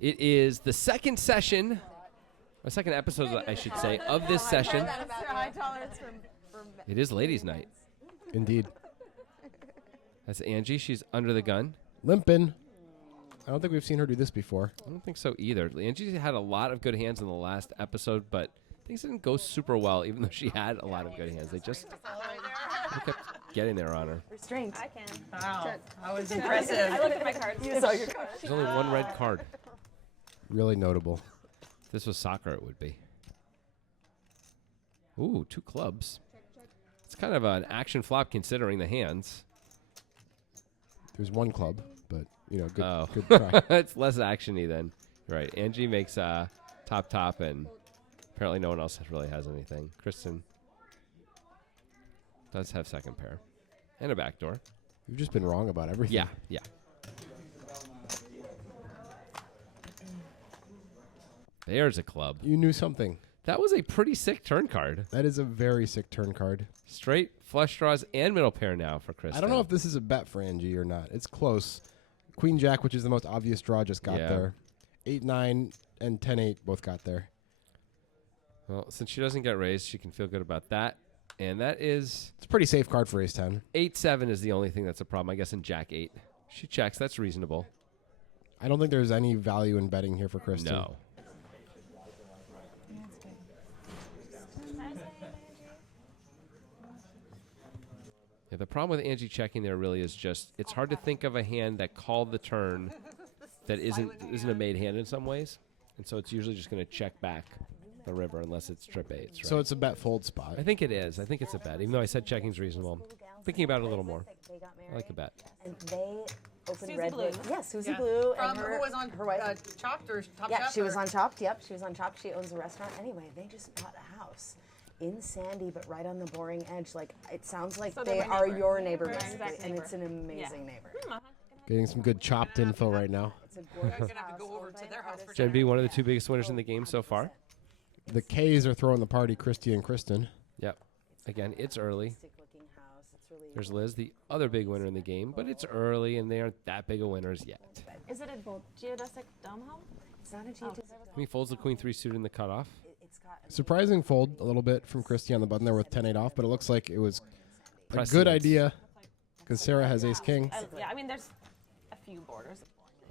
It is the second session, or second episode, I should say, of this session. It is ladies' night. Indeed. That's Angie. She's under the gun. Limpin'. I don't think we've seen her do this before. I don't think so either. Angie had a lot of good hands in the last episode, but things didn't go super well, even though she had a lot of good hands. They just kept getting there on her. Restraint. I can. Wow, that was impressive. I looked at my cards. You saw your card. There's only one red card. Really notable. If this was soccer, it would be. Ooh, 2 clubs. It's kind of an action flop considering the hands. There's 1 club, but, you know, good, Oh. good try. It's less action-y then. Right. Angie makes top, and apparently no one else really has anything. Kristen does have second pair. And a backdoor. You've just been wrong about everything. Yeah. There's a club. You knew something. That was a pretty sick turn card. That is a very sick turn card. Straight flush draws and middle pair now for Kristen. I don't know if this is a bet for Angie or not. It's close. Queen Jack, which is the most obvious draw, just got there. 8-9 and 10-8 both got there. Well, since she doesn't get raised, she can feel good about that. And that is... It's a pretty safe card for Ace-10. 8-7 is the only thing that's a problem, I guess, in Jack 8. She checks. That's reasonable. I don't think there's any value in betting here for Kristen. No. Yeah, the problem with Angie checking there really is just it's hard to think of a hand that called the turn that isn't a made hand in some ways, and so it's usually just going to check back the river unless it's trip 8s. Right? So it's a bet fold spot. I think it is. I think it's a bet, even though I said checking's reasonable. Thinking about it a little more, I like a bet. And they opened Susie Redwood. Blue. Yeah, Susie Blue. From and her, who was on her wife. Chopped or Top Yeah, Chef? she was or- on Chopped. Yep, she was on Chopped. She owns a restaurant. Anyway, they just bought a house in Sandy, but right on the boring edge. Like, it sounds like So they they're my are neighbor. your neighbor, Right, basically, exact and neighbor. it's an amazing neighbor. Getting some good chopped info right now. It's a gorgeous We're gonna have house. to go over owned by to an their house artist. for Gen B, one of the 2 biggest winners in the game so far. The K's are throwing the party, Christy and Kristen. Yep. Again, it's early. Stick-looking house. It's really There's Liz, the other big winner in the game, but it's early and they aren't that big of winners yet. Is it a geodesic dome home? It's not a geodesic. He folds the Queen 3 suited in the cutoff. It's got Surprising fold a little bit from Christy on the button there with 10-8 off, but it looks like it was a good Precedence. idea because Sarah has ace-king. Yeah, I mean, there's a few borders.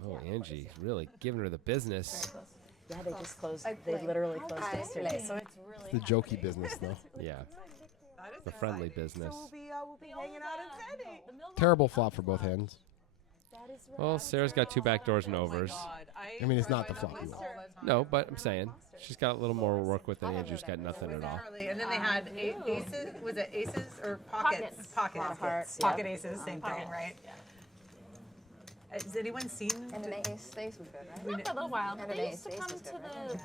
Oh, Angie, really giving her the business. Yeah, they just closed. They literally closed yesterday. So it's It's the jokey business, though. Yeah, That is the friendly exciting. business. So we'll be hanging out in Sandy. Terrible flop for both hands. Well, Sarah's got 2 backdoors and overs. God, I mean, it's not the flop you want. No, but I'm saying she's got a little more work with than Andrew's got nothing at all. And then they had aces. Was it aces or pockets? Pockets. Pockets. Pocket aces, same thing, right? Has anyone seen? And an ace was good, right? Not for a little while. And They an used to ace come was to good,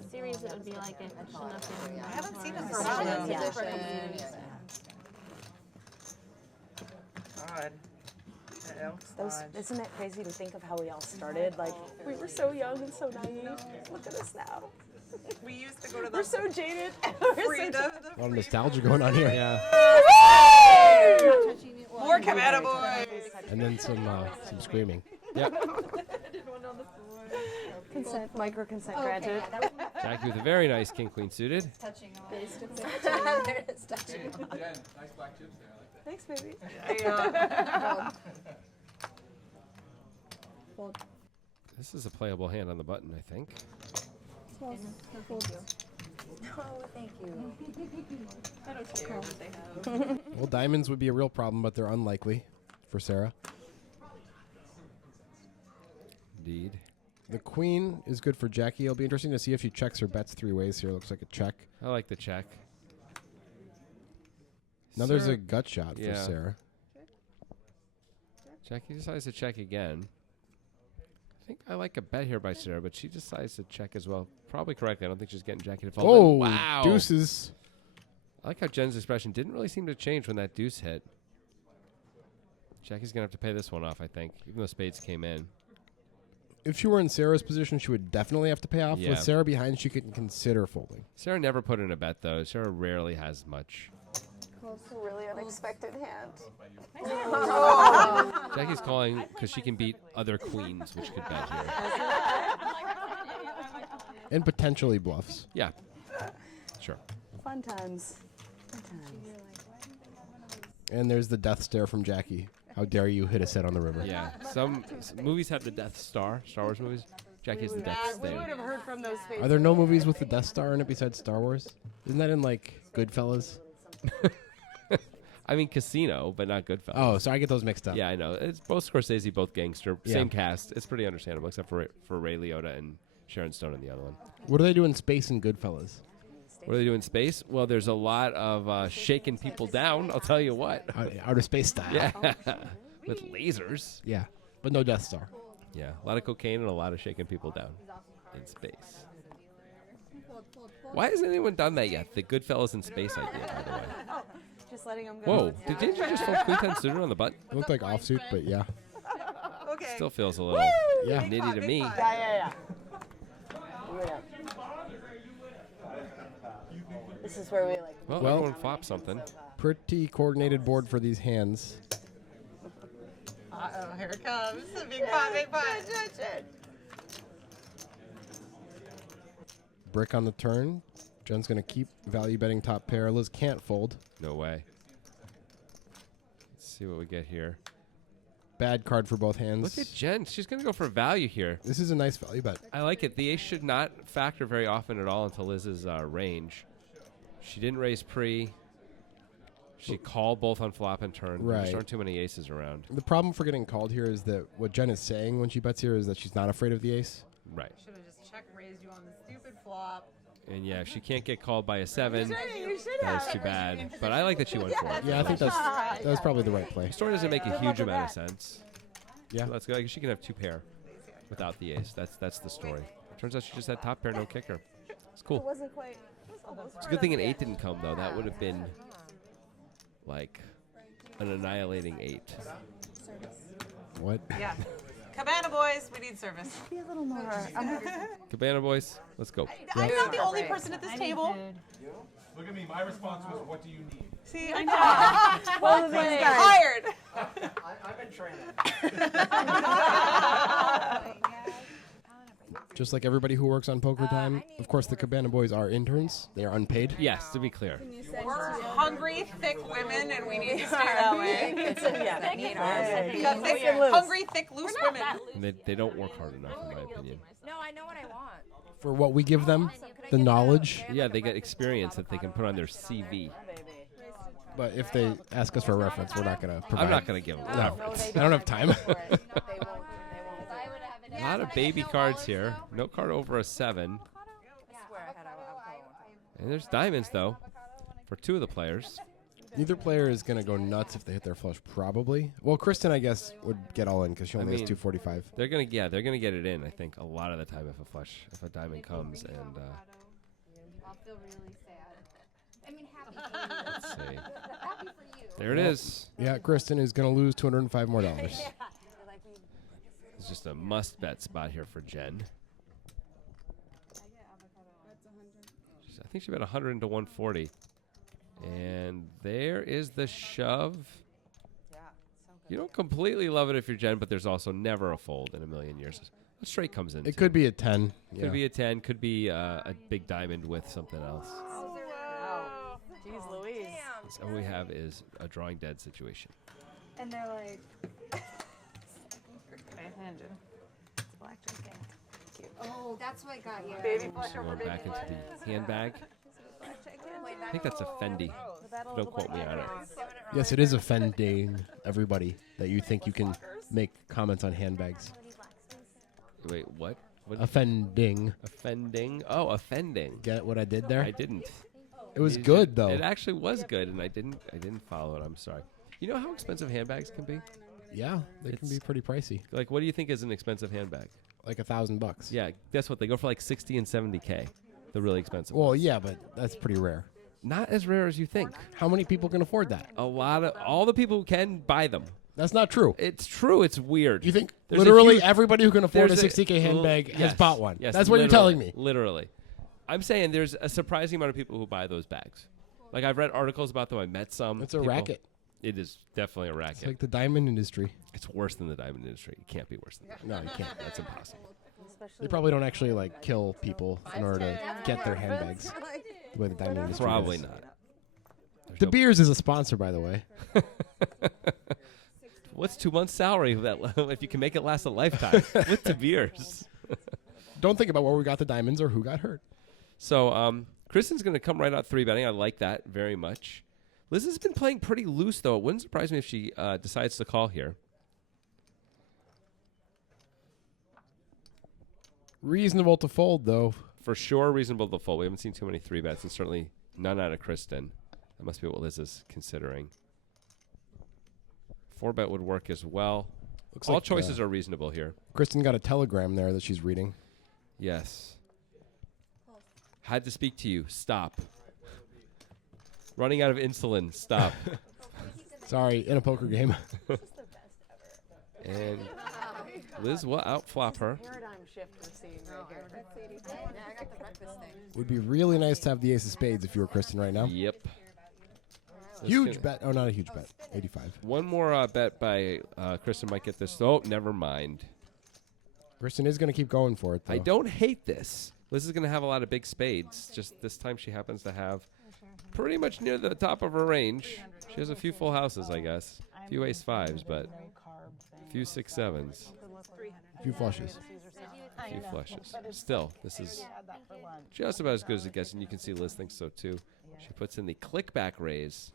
the series. It would be like it shouldn't have been. I haven't seen them for a Seventh while. edition. Edition, God. That looks Those, odd. isn't it crazy to think of how we all started? Like, we were so young and so naive. Look at us now. We used to go to the We're so jaded. free, the A lot of nostalgia going on here. Yeah. more Cabana boys. And then some screaming. Yep. consent, micro consent granted. Jackie with a very nice King Queen suited. There it is, touching. Thanks, baby. This is a playable hand on the button, I think. No, thank you. I don't care what they have. Well, diamonds would be a real problem, but they're unlikely for Sarah. Indeed. The queen is good for Jackie. It'll be interesting to see if she checks or bets 3 ways here. Looks like a check. I like the check. Now there's Sarah- a gut shot Yeah. for Sarah. Jackie decides to check again. I think I like a bet here by Sarah, but she decides to check as well. Probably correctly. I don't think she's getting Jackie to fold. Oh, Wow. deuces. I like how Jen's expression didn't really seem to change when that deuce hit. Jackie's going to have to pay this one off, I think, even though spades came in. If she were in Sarah's position, she would definitely have to pay off. Yeah. With Sarah behind, she could consider folding. Sarah never put in a bet, though. Sarah rarely has much. It's a really unexpected hand. Jackie's calling because she can beat other queens, which could bet here. And potentially bluffs. Yeah. Sure. Fun times. Fun times. And there's the death stare from Jackie. How dare you hit a set on the river? Yeah. Some movies have the Death Star, Star Wars movies. Jackie has the Death We would Stare. have heard from those faces. Are there no movies with the Death Star in it besides Star Wars? Isn't that in like Goodfellas? I mean, Casino, but not Goodfellas. Oh, so I get those mixed up. Yeah, I know. It's both Scorsese, both gangster. Yeah. Same cast. It's pretty understandable, except for Ray Liotta and Sharon Stone in the other one. What do they do in space in Goodfellas? What do they do in space? Well, there's a lot of shaking people down. I'll tell you what. Outer space style. Yeah. With lasers. Yeah. But no Death Star. Yeah. A lot of cocaine and a lot of shaking people down in space. Why hasn't anyone done that yet? The Goodfellas in space idea, by the way. Just letting them go. Whoa. Did you just fold Queen 10 suited on the button? It looked like offsuit, but yeah. Okay. Still feels a little Yeah. nitty to me. Yeah. This is where we like. Well, Well- everyone flops something. Pretty coordinated board for these hands. Uh-oh, here it comes. Big pot, big pot. Brick on the turn. Jen's going to keep value betting top pair. Liz can't fold. No way. Let's see what we get here. Bad card for both hands. Look at Jen. She's going to go for value here. This is a nice value bet. I like it. The ace should not factor very often at all into Liz's range. She didn't raise pre. She called both on flop and turn. There just Right. aren't too many aces around. The problem for getting called here is that what Jen is saying when she bets here is that she's not afraid of the ace. Right. Should have just check raised you on the stupid flop. And yeah, if she can't get called by a 7, You should that is too bad. But I like that she went for it. Yeah, I think that was probably the right play. The story doesn't make a huge amount of sense. Yeah. So that's good. I guess she can have 2 pair without the ace. That's the story. Turns out she just had top pair, no kicker. It's cool. Wasn't quite. Almost It's a good thing an 8 didn't come, though. That would have been like an annihilating 8. What? Yeah. Cabana boys, we need service. Be a little more. Cabana boys, let's go. I'm not the only person at this table. Look at me. My response was, "What do you need?" See, I know. Both of these guys. Hired. I've been training. Just like everybody who works on Poker Time, of course, the Cabana Boys are interns. They are unpaid. Yes, to be clear. We're hungry, thick women, and we need to stay that way. Hungry, thick, loose women. And they don't work hard enough, in my opinion. No, I know what I want. For what we give them, the knowledge. Yeah, they get experience that they can put on their CV. But if they ask us for a reference, we're not going to provide. I'm not going to give them a reference. I don't have time. A lot of baby cards here. No card over a 7. And there's diamonds, though, for 2 of the players. Neither player is going to go nuts if they hit their flush, probably. Well, Kristen, I guess, would get all in because she only has mean, 245. They're gonna get it in. I think a lot of the time if a diamond comes, and I'll feel really sad. I mean, happy for you. let's see. Happy for you. There it is. Yeah, Kristen is going to lose $205 more. It's just a must bet spot here for Jen. I think she bet 100 into 140. And there is the shove. You don't completely love it if you're Jen, but there's also never a fold in a million years. A straight comes in. It too. could be a 10. Could be a 10. Could be a big diamond with something else. Jeez Louise. So all we have is a drawing dead situation. And they're like, oh, that's what got you. So going back into the handbag. I think that's a Fendi. Don't quote me on it. Yes, it is offending everybody that you think you can make comments on handbags. Wait, what? What? Offending. Offending? Oh, offending. Get what I did there? I didn't. It was You good, should- though. It actually was good, and I didn't follow it. I'm sorry. You know how expensive handbags can be? Yeah, they can be pretty pricey. Like, what do you think is an expensive handbag? Like $1,000. Yeah, guess what? They go for like 60 and 70K. The really expensive Well, ones. yeah, but that's pretty rare. Not as rare as you think. How many people can afford that? All the people who can buy them. That's not true. It's true. It's weird. You think There's a literally huge- everybody who can afford a there's 60K handbag has yes, bought one? Yes, That's what you're literally, telling me. Literally. I'm saying there's a surprising amount of people who buy those bags. Like I've read articles about them. I met some. It's a people. racket. It is definitely a racket. It's like the diamond industry. It's worse than the diamond industry. It can't be worse than that. No, you can't. That's impossible. They probably don't actually like kill people in order to get their handbags. The way the diamond industry Probably is. not. There's De no- Beers is a sponsor, by the way. What's 2 months' salary that if you can make it last a lifetime with De Beers? Don't think about where we got the diamonds or who got hurt. So Kristen's going to come right out 3-betting. I like that very much. Liz has been playing pretty loose, though. It wouldn't surprise me if she decides to call here. Reasonable to fold, though. For sure, reasonable to fold. We haven't seen too many 3-bets, and certainly none out of Kristen. That must be what Liz is considering. 4-bet would work as well. Looks All like, choices are reasonable here. Kristen got a telegram there that she's reading. Yes. Had to speak to you. Stop. Running out of insulin. Stop. Sorry, in a poker game. And Liz will outflop her. Paradigm shift we're seeing right here. Would be really nice to have the ace of spades if you were Kristen right now. Yep. Liz Huge can- bet. Oh, not a huge bet. 85. One more bet by Kristen might get this. Oh, never mind. Kristen is going to keep going for it, though. I don't hate this. Liz is going to have a lot of big spades. Just this time she happens to have pretty much near the top of her range. She has a few full houses, I guess. A few ace-5s, but a few 6-7s. A few flushes. A few flushes. Still, this is just about as good as it gets, and you can see Liz thinks so, too. She puts in the click-back raise.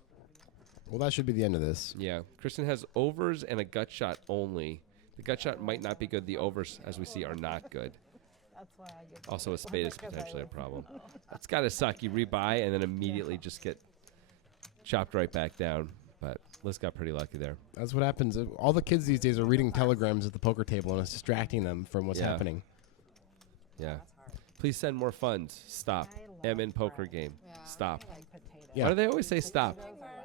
Well, that should be the end of this. Yeah. Kristen has overs and a gut shot only. The gut shot might not be good. The overs, as we see, are not good. Also, a spade is potentially a problem. That's got to suck. You rebuy and then immediately just get chopped right back down. But Liz got pretty lucky there. That's what happens. All the kids these days are reading telegrams at the poker table, and it's distracting them from what's Yeah. happening. Yeah. Please send more funds. Stop. in poker game. Stop. Yeah. Why do they always say stop?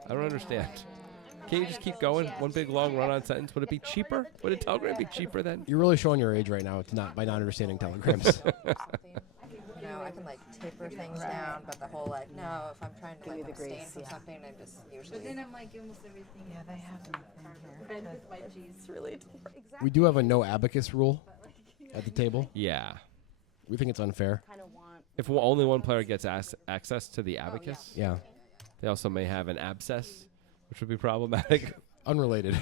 I don't understand. Can't you just keep going? One big long run-on sentence. Would it be cheaper? Would a telegram be cheaper then? You're really showing your age right now. It's not by not understanding telegrams. You know, I can like taper things down, but the whole like, no, if I'm trying to me like the abstain grace, from yeah. something, I'm just usually. But then I'm like almost everything. Yeah, they have them with my cheese. It's really We do have a no abacus rule at the table. Yeah. We think it's unfair. kind of want. If only one player gets access to the abacus, Yeah. they also may have an abscess, which would be problematic. Unrelated.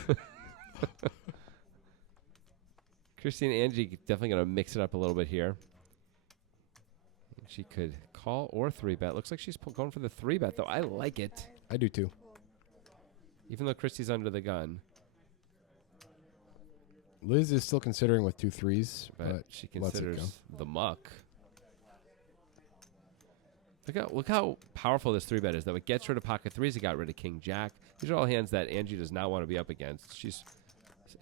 Christine and Angie definitely going to mix it up a little bit here. She could call or 3-bet. Looks like she's going for the 3-bet, though. I like it, I do too. even though Christie's under the gun. Liz is still considering with 2 3s, But but she lets it go. considers the muck. Look how powerful this 3-bet is, though. It gets rid of pocket 3s. It got rid of king jack. These are all hands that Angie does not want to be up against. She's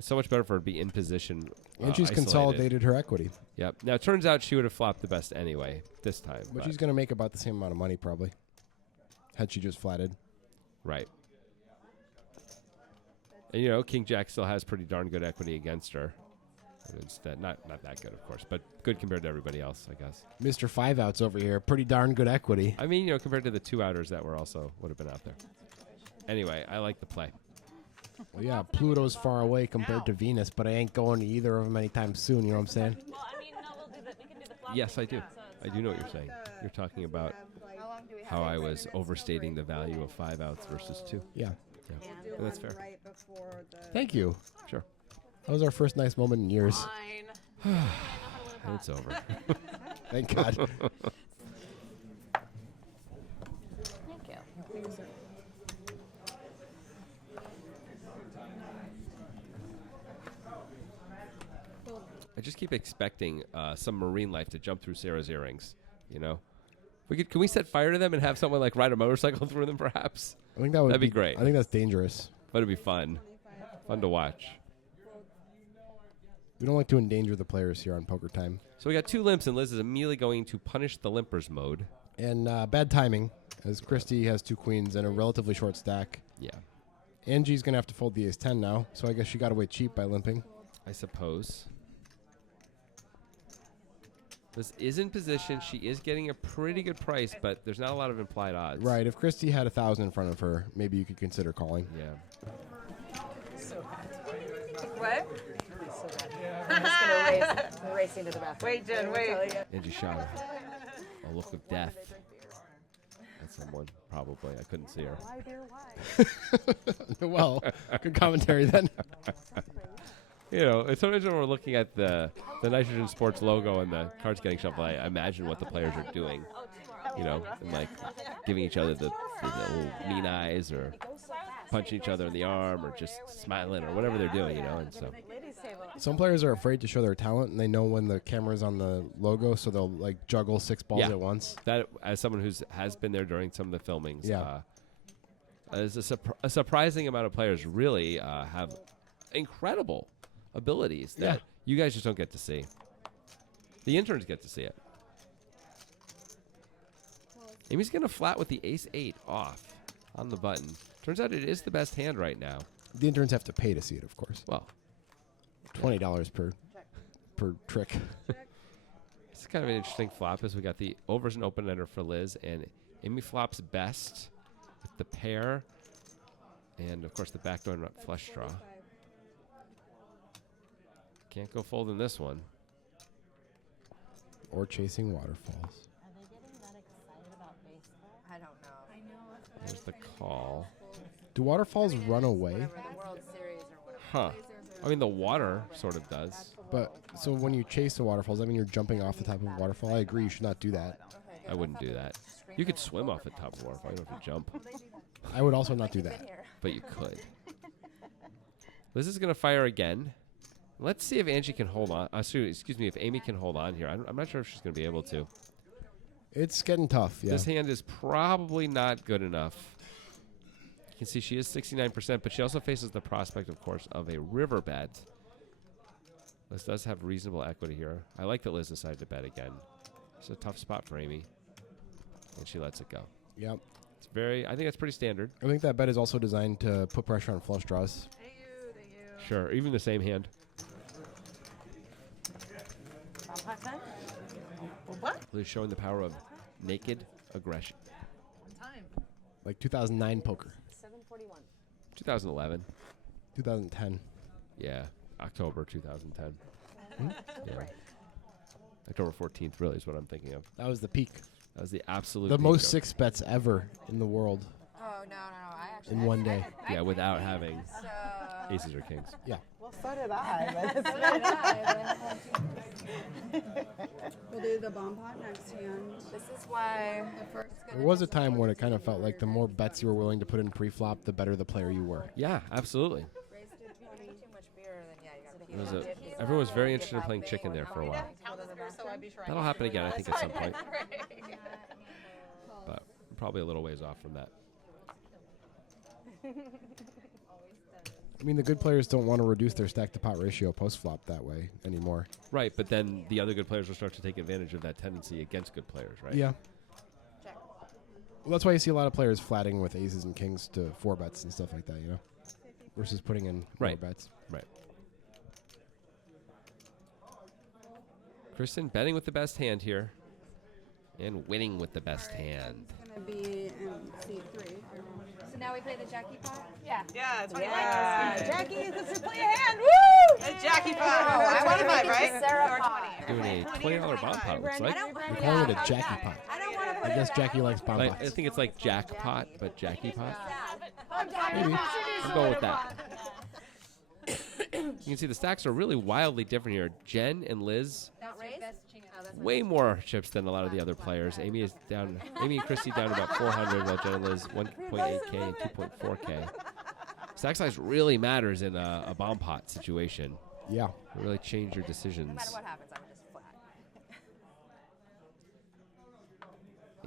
so much better for her to be in position. And she's isolated. consolidated her equity. Yep. Now, it turns out she would have flopped the best anyway this time. But she's going to make about the same amount of money probably. Had she just flatted. Right. And, you know, king jack still has pretty darn good equity against her. And instead, not that good, of course, but good compared to everybody else, I guess. Mr. 5-outs over here. Pretty darn good equity. I mean, you know, compared to the 2-outers that were also would have been out there. Anyway, I like the play. Well, yeah, Pluto's far away compared to Venus, but I ain't going to either of them anytime soon. You know what I'm saying? Well, I mean, no, we'll do that. We can do the flop. Yes, I do. I do know what you're saying. You're talking about how I was overstating the value of 5-outs versus 2. Yeah. Yeah. And that's fair. Thank you. Sure. That was our first nice moment in years. Fine. And it's over. Thank God. Thank you. I just keep expecting some marine life to jump through Sarah's earrings. You know, can we set fire to them and have someone like ride a motorcycle through them? Perhaps I think that would That'd be great. I think that's dangerous. but it'd be fun to watch. We don't like to endanger the players here on Poker Time. So we got 2 limps, and Liz is immediately going to punish the limpers mode. And bad timing, as Christy has 2 queens and a relatively short stack. Yeah, Angie's going to have to fold the ace-10 now, so I guess she got away cheap by limping. I suppose. Liz is in position. She is getting a pretty good price, but there's not a lot of implied odds. Right. If Christy had 1,000 in front of her, maybe you could consider calling. Yeah. What? I'm just gonna race. I'm racing to the bathroom. Wait, Jen, wait. Angie shot a look of death at someone, probably. I couldn't see her. Well, good commentary then. You know, sometimes when we're looking at the Nitrogen Sports logo and the cards getting shuffled, I imagine what the players are doing. You know, and like giving each other the old mean eyes, or punching each other in the arm, or just smiling, or whatever they're doing. You know, and so Some players are afraid to show their talent, and they know when the camera's on the logo, so they'll like juggle 6 balls at once. that, as someone has been there during some of the filmings, Yeah. is a surprising amount of players really have incredible abilities that you guys just don't get to see. The interns get to see it. Amy's going to flat with the ace-8 off on the button. Turns out it is the best hand right now. The interns have to pay to see it, of course. Well, $20 per trick. it's kind of an interesting flop as we got the overs and open ender for Liz, and Amy flops best with the pair, and of course the backdoor nut flush draw. Can't go fold in this one. Or chasing waterfalls. Are they getting that excited about baseball? I don't know. There's the call. Do waterfalls run away? Whatever, the World Series or whatever. Huh. I mean, the water sort of does. But so when you chase the waterfalls, I mean you're jumping off the top of a waterfall. I agree, you should not do that. I wouldn't do that. You could swim off the top of a waterfall. You don't have to jump, I would also not do that. but you could. Liz is going to fire again. Let's see if Angie can hold on. Excuse me, if Amy can hold on here. I'm not sure if she's going to be able to. It's getting tough, yeah. This hand is probably not good enough. You can see she is 69%, but she also faces the prospect, of course, of a river bet. Liz does have reasonable equity here. I like that Liz decided to bet again. It's a tough spot for Amy, and she lets it go. Yep. It's very. I think that's pretty standard. I think that bet is also designed to put pressure on flush draws. Sure, even the same hand. What? Liz showing the power of naked aggression. Time. Like 2009 poker. 741. 2011. 2010. Yeah, October 2010. Yeah. October 14th really is what I'm thinking of. That was the peak. That was the absolute The peak most of- 6 bets ever in the world Oh, no. I actually. in one day. Yeah, without having So, aces or kings. Yeah. Well, so did I. We'll do the bomb pot next hand. this is why. The first. There was a time when it kind of felt like the more bets you were willing to put in pre-flop, the better the player you were. Yeah, absolutely. Too much beer, then yeah, you It was gotta everyone was very interested in playing chicken there for a while. That'll happen again, I think, at some point. But probably a little ways off from that. I mean, the good players don't want to reduce their stack to pot ratio post-flop that way anymore. Right, but then the other good players will start to take advantage of that tendency against good players, right? Yeah. Well, that's why you see a lot of players flatting with aces and kings to 4 bets and stuff like that, you know, versus putting in more Right. bets. Right. Kristen betting with the best hand here and winning with the best hand. It's gonna be in C3. So now we play the Jackie pot? Yeah. Yeah, it's Yeah, like Jackie, let's play a hand. Woo! a Jackie pot. I want to 25, make it right? to Sarah Or pot. 20. Doing a $20 bomb pot, it looks like. We're calling it a Jackie pot. I don't want to put I guess it Jackie likes bomb I pots. think it's like jackpot, but Jackie pot. Maybe. I'm going with that. You can see the stacks are really wildly different here. Jen and Liz, Don't raise? way more chips than a lot of the other players. Amy and Christy down to about 400, while Jen and Liz 1.8K and 2.4K. Stack size really matters in a bomb pot situation. Yeah. It really change your No decisions. matter what happens, I'm just flat.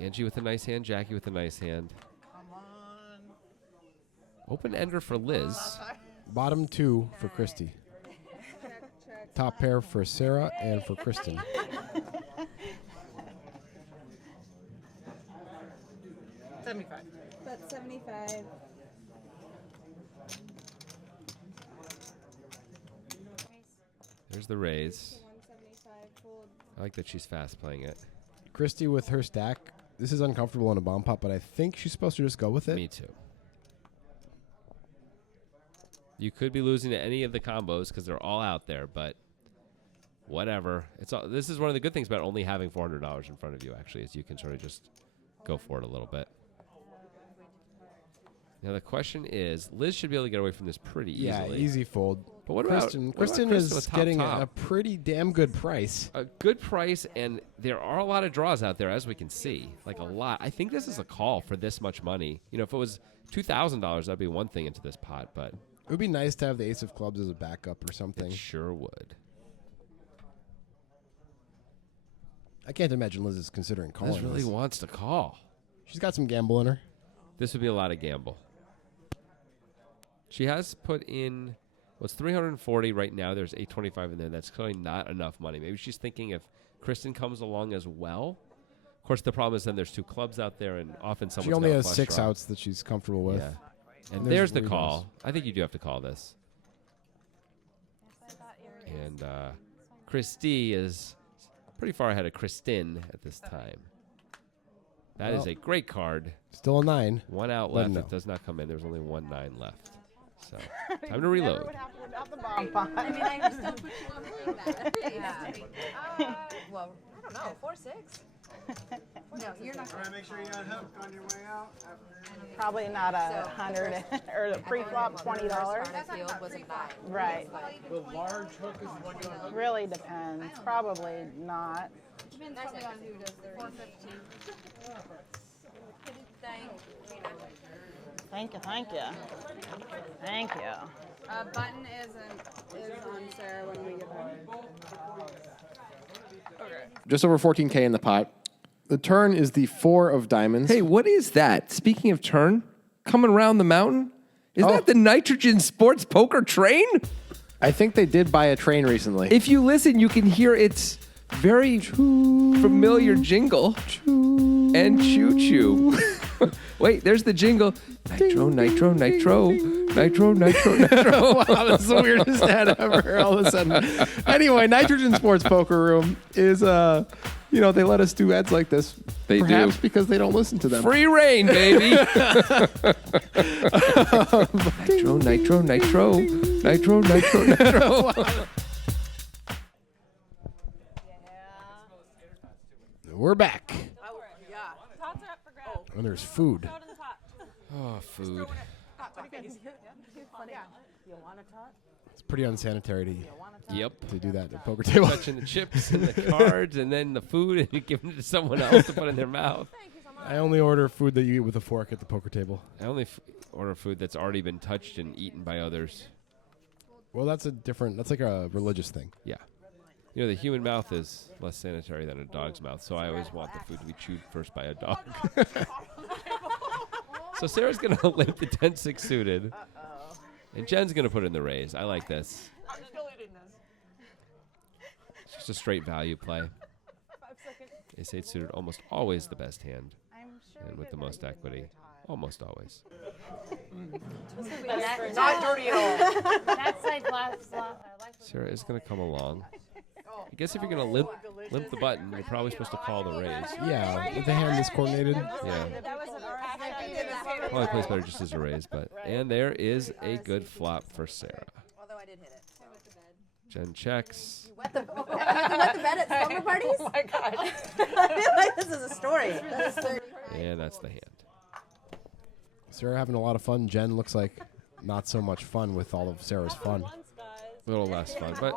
Angie with a nice hand, Jackie with a nice hand. Come on. Open ender for Liz. Bottom 2 for Christy. Top pair for Sarah and for Kristen. That's 75. There's the raise. 175 fold I like that she's fast playing it. Christy with her stack. This is uncomfortable in a bomb pot, but I think she's supposed to just go with it. Me too. You could be losing to any of the combos because they're all out there, but whatever. This is one of the good things about only having $400 in front of you, actually, is you can sort of just go for it a little bit. Now, the question is, Liz should be able to get away from this pretty easily. Yeah, easy fold. But what Kristen? about Kristen Kristen is with getting top? a pretty damn good price. A good price, and there are a lot of draws out there, as we can see. Like, a lot. I think this is a call for this much money. You know, if it was $2,000, that'd be one thing into this pot, but It would be nice to have the ace of clubs as a backup or something. it sure would. I can't imagine Liz is considering calling Liz really this. wants to call. She's got some gamble in her. This would be a lot of gamble. She has put in, what's 340 right now. There's 825 in there. That's clearly not enough money. Maybe she's thinking if Kristen comes along as well. Of course, the problem is then there's two clubs out there, and often someone's She only got a has flush 6 draw. outs that she's comfortable with. Yeah. And There's there's the redraws. call. I think you do have to call this. And Christy is pretty far ahead of Kristen at this time. That is Well, a great card. Still a 9. One out Let 'em left. know. It does not come in. There's only 1 9 left. So time to reload. I mean, I just don't put you on playing that. Well, I don't know. 4-6. No, you're not. All right, make sure you unhook on your way out. Probably not a So, 100 or the pre-flop $20. First field was a 9. Right. The large hook is the one you unhook. Really depends. Probably not. Depends probably on who does the 415. Thank you, thank you. Thank you. Button is on Sarah when we get back. Just over 14K in the pot. The turn is the 4 of diamonds. Hey, what is that? Speaking of turn, coming around the mountain? Is Oh. that the Nitrogen Sports Poker Train? I think they did buy a train recently. If you listen, you can hear its very familiar jingle. And choo-choo. Wait, there's the jingle. Nitro, nitro, nitro, nitro, nitro, nitro. Wow, that's the weirdest ad ever. All of a sudden. Anyway, Nitrogen Sports Poker Room is, they let us do ads like this. They Perhaps do. because they don't listen to them. Free reign, baby. Nitro, nitro, nitro, nitro, nitro, nitro. We're back. And there's food. Oh, food. It's pretty unsanitary Yep. to do that at a poker table. Touching the chips and the cards and then the food and you give it to someone else to put in their mouth. I only order food that you eat with a fork at the poker table. I only order food that's already been touched and eaten by others. Well, that's like a religious thing. Yeah. You know, the human mouth is less sanitary than a dog's mouth, so I always want the food to be chewed first by a dog. So Sarah's going to limp the 10-6 suited. And Jen's going to put in the raise. I like this. I'm still eating this. It's just a straight value play. Ace-8 suited, almost always the best hand. And with the most equity. Almost always. Not dirty at all. That's like last. Sarah is going to come along. I guess if you're going to limp the button, you're probably supposed to call the raise. Yeah, with the hand this coordinated. Yeah. Probably plays better just as a raise, but and there is a good flop for Sarah. Although I did hit it. Jen checks. Wet the bed at slumber parties? Oh my God. I feel like this is a story. And that's the hand. Sarah having a lot of fun. Jen looks like not so much fun with all of Sarah's fun. A little less fun, but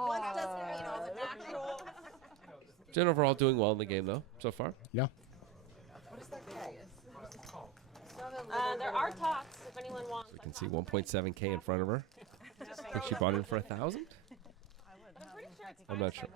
Jen overall doing well in the game though so far. Yeah. There are talks if anyone wants. You can see 1.7K in front of her. I think she bought in for 1,000. I'm not sure.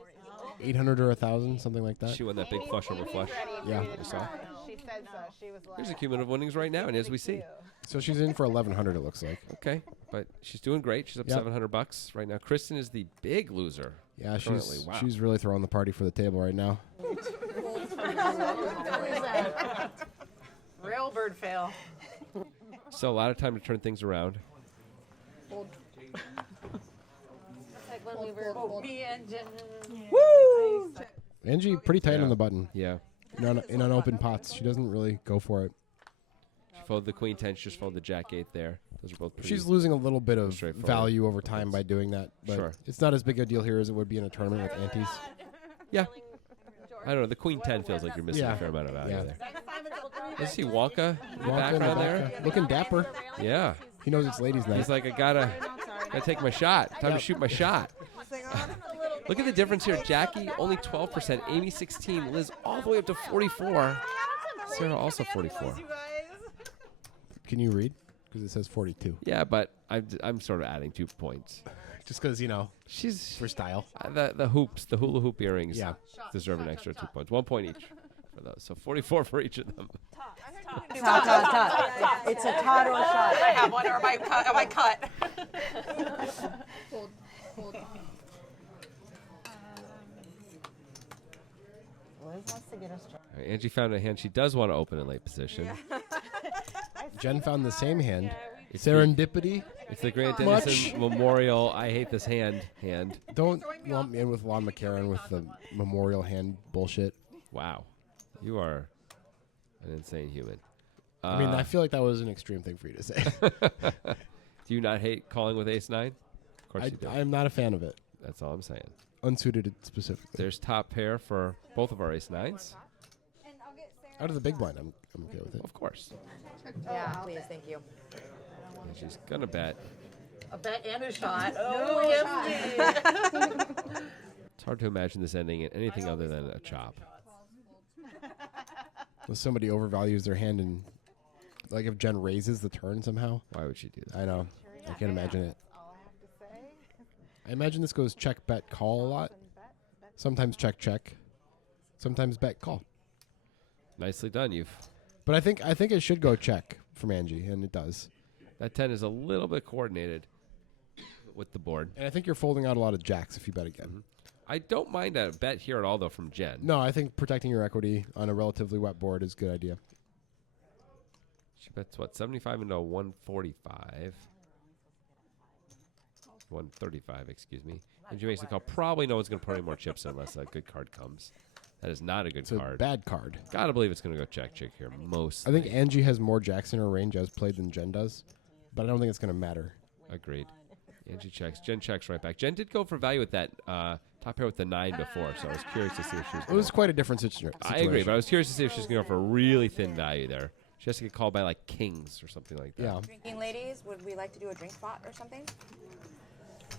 800 or 1,000, something like that. She won that big flush over flush. Yeah. You saw. She said so. She was like, Here's a cumulative winnings right now, and as we see. So she's in for 1,100. It looks like. Okay, but she's doing great. She's up Yep. $700 right now. Kristen is the big loser. Yeah, currently. Wow. she's really throwing the party for the table right now. Real bird fail. So a lot of time to turn things around. It's like when we were. Me and Jen. Woo! Angie pretty tight Yeah. on the button. Yeah. In unopened pots, she doesn't really go for it. She folded the queen 10. She just folded the jack 8 there. Those are both pretty. She's losing a little bit of straightforward. value over time by doing that, but Sure. it's not as big a deal here as it would be in a tournament with antes. Yeah. I don't know. The queen 10 feels like you're missing Yeah. a fair amount of value Yeah. there. You see Wonka in the Wonka background and there? Wonka. Looking dapper. Yeah. He knows it's ladies' night. He's like, I gotta take my shot. Time to Yep. shoot my shot. Look at the difference here. Jackie only 12%, Amy 16, Liz all the way up to 44. Sarah also 44. Can you read? Because it says 42. Yeah, but I'm sort of adding 2 points. Just because, She's for style. the hoops, the hula hoop earrings Yeah. deserve an extra 2 points. 1 point each for those. So 44 for each of them. Tot. It's a tot or a shot. I have one, or am I cut? Hold. Liz wants to get us All right, Angie found a hand she does want to open in late position. Jen found the same hand. It's Serendipity. It's the Grant Much. Dennison Memorial I Hate This Hand. Don't lump me in with Lon McCarron with the memorial hand bullshit. Wow. You are an insane human. I mean, I feel like that was an extreme thing for you to say. Do you not hate calling with ace 9? Of course you do. I'm not a fan of it. That's all I'm saying. Unsuited specifically. There's top pair for both of our ace 9s. Out of the big blind, I'm okay with it. Of course. Yeah, please, thank you. And she's going to bet. A bet and a shot. It's hard to imagine this ending in anything other than a chop. If somebody overvalues their hand and, like, if Jen raises the turn somehow. Why would she do that? I know. I can't imagine it. I imagine this goes check, bet, call a lot. Sometimes check, check. Sometimes bet, call. Nicely done. But I think it should go check from Angie, and it does. That 10 is a little bit coordinated with the board. And I think you're folding out a lot of jacks if you bet again. I don't mind a bet here at all, though, from Jen. No, I think protecting your equity on a relatively wet board is a good idea. She bets, 75 into 145. 135, excuse me. And she makes the call. Probably no one's going to put any more chips in unless a good card comes. That is not a good It's a card. bad card. Gotta believe it's going to go check here. Most. I think Angie has more jacks in her range as played than Jen does, but I don't think it's going to matter. Agreed. Angie checks. Jen checks right back. Jen did go for value with that top pair with the 9 before, so I was curious to see if she was It was quite a different situation. I agree, but I was curious to see if she's going to go for really thin value there. She has to get called by like kings or something like that. Yeah. Drinking ladies, would we like to do a drink bot or something?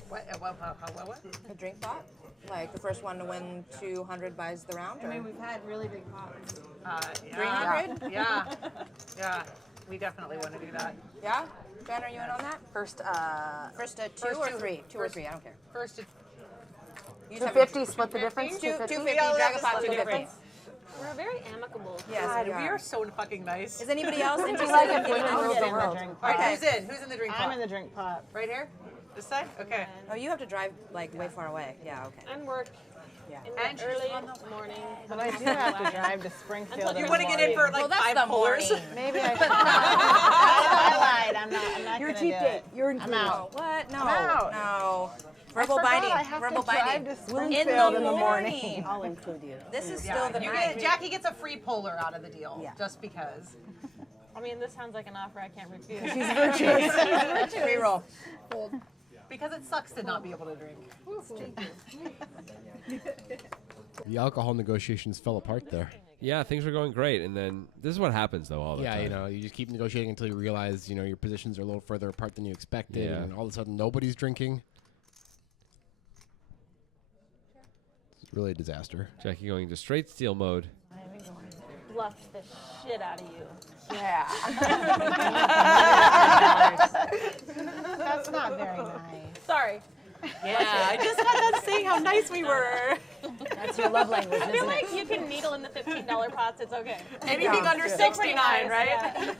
What? A drink bot? Like the first one to win 200 buys the round? I mean, we've had really big pots. 300? Yeah. We definitely want to do that. Yeah? Ben, are you in on that? First two or three? Two or three, I don't care. First, You just have 250, split the difference. 250, Dragon Pot, 250. We're very amicable. Yes, God, we we are. are so fucking nice. Is anybody else interested like in if giving women us ruled the the world? drink All right, Okay. who's in the drink pot? I'm in the drink pot. Right here? This side? Okay. Oh, you have to drive like way far away. Yeah, okay. And work Yeah. in And the she's early on morning. But I do have to drive to Springfield. You want to get in for like Well, that's 5 the pullers? morning. Maybe I should. I lied. I'm not Your gonna cheat do date. it. You're I'm included. out. What? No. I'm out. No. I Verbal forgot binding. I have Verbal to drive binding. to In Springfield the in the morning. morning. I'll include you. This is Yeah. still the You night. Jackie gets a free puller out of the deal. Yeah. Just because. I mean, this sounds like an offer I can't refuse. She's virtuous. Free roll. Because it sucks to not be able to drink. The alcohol negotiations fell apart there. Yeah, things were going great, and then this is what happens though all the Yeah, time. you just keep negotiating until you realize, your positions are a little further apart than you expected, Yeah. and all of a sudden nobody's drinking. It's really a disaster. Jackie going into straight steal mode. Bluff the shit out of you. Yeah. That's not very nice. Sorry. Yeah, I just got done saying how nice we were. That's your love language, I feel isn't like it? you can needle in the $15 pots. It's okay. Anything under 69, right?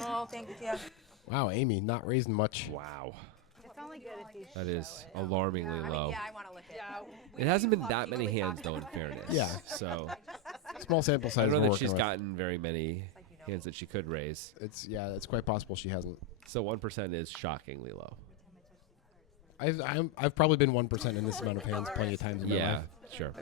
Oh, thank you. Wow, Amy, not raising much. Wow. It's only good if you. That is alarmingly low. Yeah, I want to lick it. It hasn't been that many hands though, in fairness. Yeah. So Small sample I size. don't know we're that working she's with. gotten very many hands that she could raise. It's quite possible she hasn't. So 1% is shockingly low. I've probably been 1% in this amount of hands plenty of times in my Yeah, life. sure.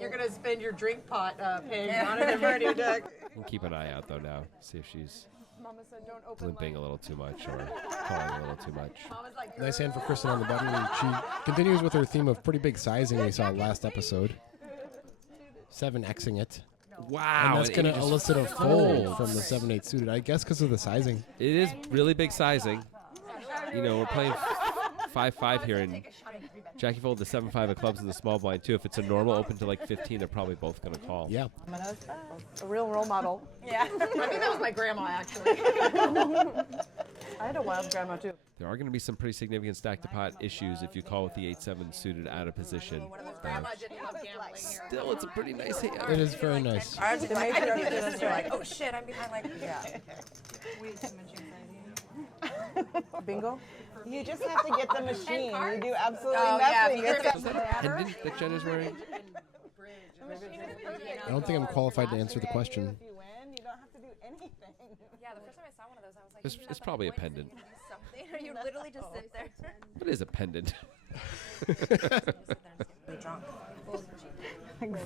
You're gonna spend your drink pot paying on it for your deck. We'll keep an eye out though now. See if she's Mama said don't open limping a little too much or calling a little too much. Mama's like, Nice hand for Kristen on the button. And she continues with her theme of pretty big sizing we saw last episode. 7Xing it. Wow. And that's and going Amy to just elicit a fold from the 7-8 suited. I guess because of the sizing. It is really big sizing. You know, we're playing 5-5 here, and Jackie folded the 7-5 of clubs in the small blind too. If it's a normal open to like 15, they're probably both going to call. Yeah. a real role model. Yeah. I think that was my grandma, actually. I had a wild grandma, too. There are going to be some pretty significant stack to pot issues if you call with the 8-7 suited out of position. Grandma didn't love gambling here. Still, it's a pretty nice hand. It is very nice. I do this, you're like, oh shit, I'm behind like, yeah. Bingo? You just have to get the machine. You do absolutely Oh, yeah, if nothing. you get Is that a pendant that Jen is wearing? I don't think I'm qualified to answer the question. If you win, you don't have to do anything. Yeah, the first time I saw one of those, I was like, It's probably a pendant. something, or you literally just sit there. What is a pendant?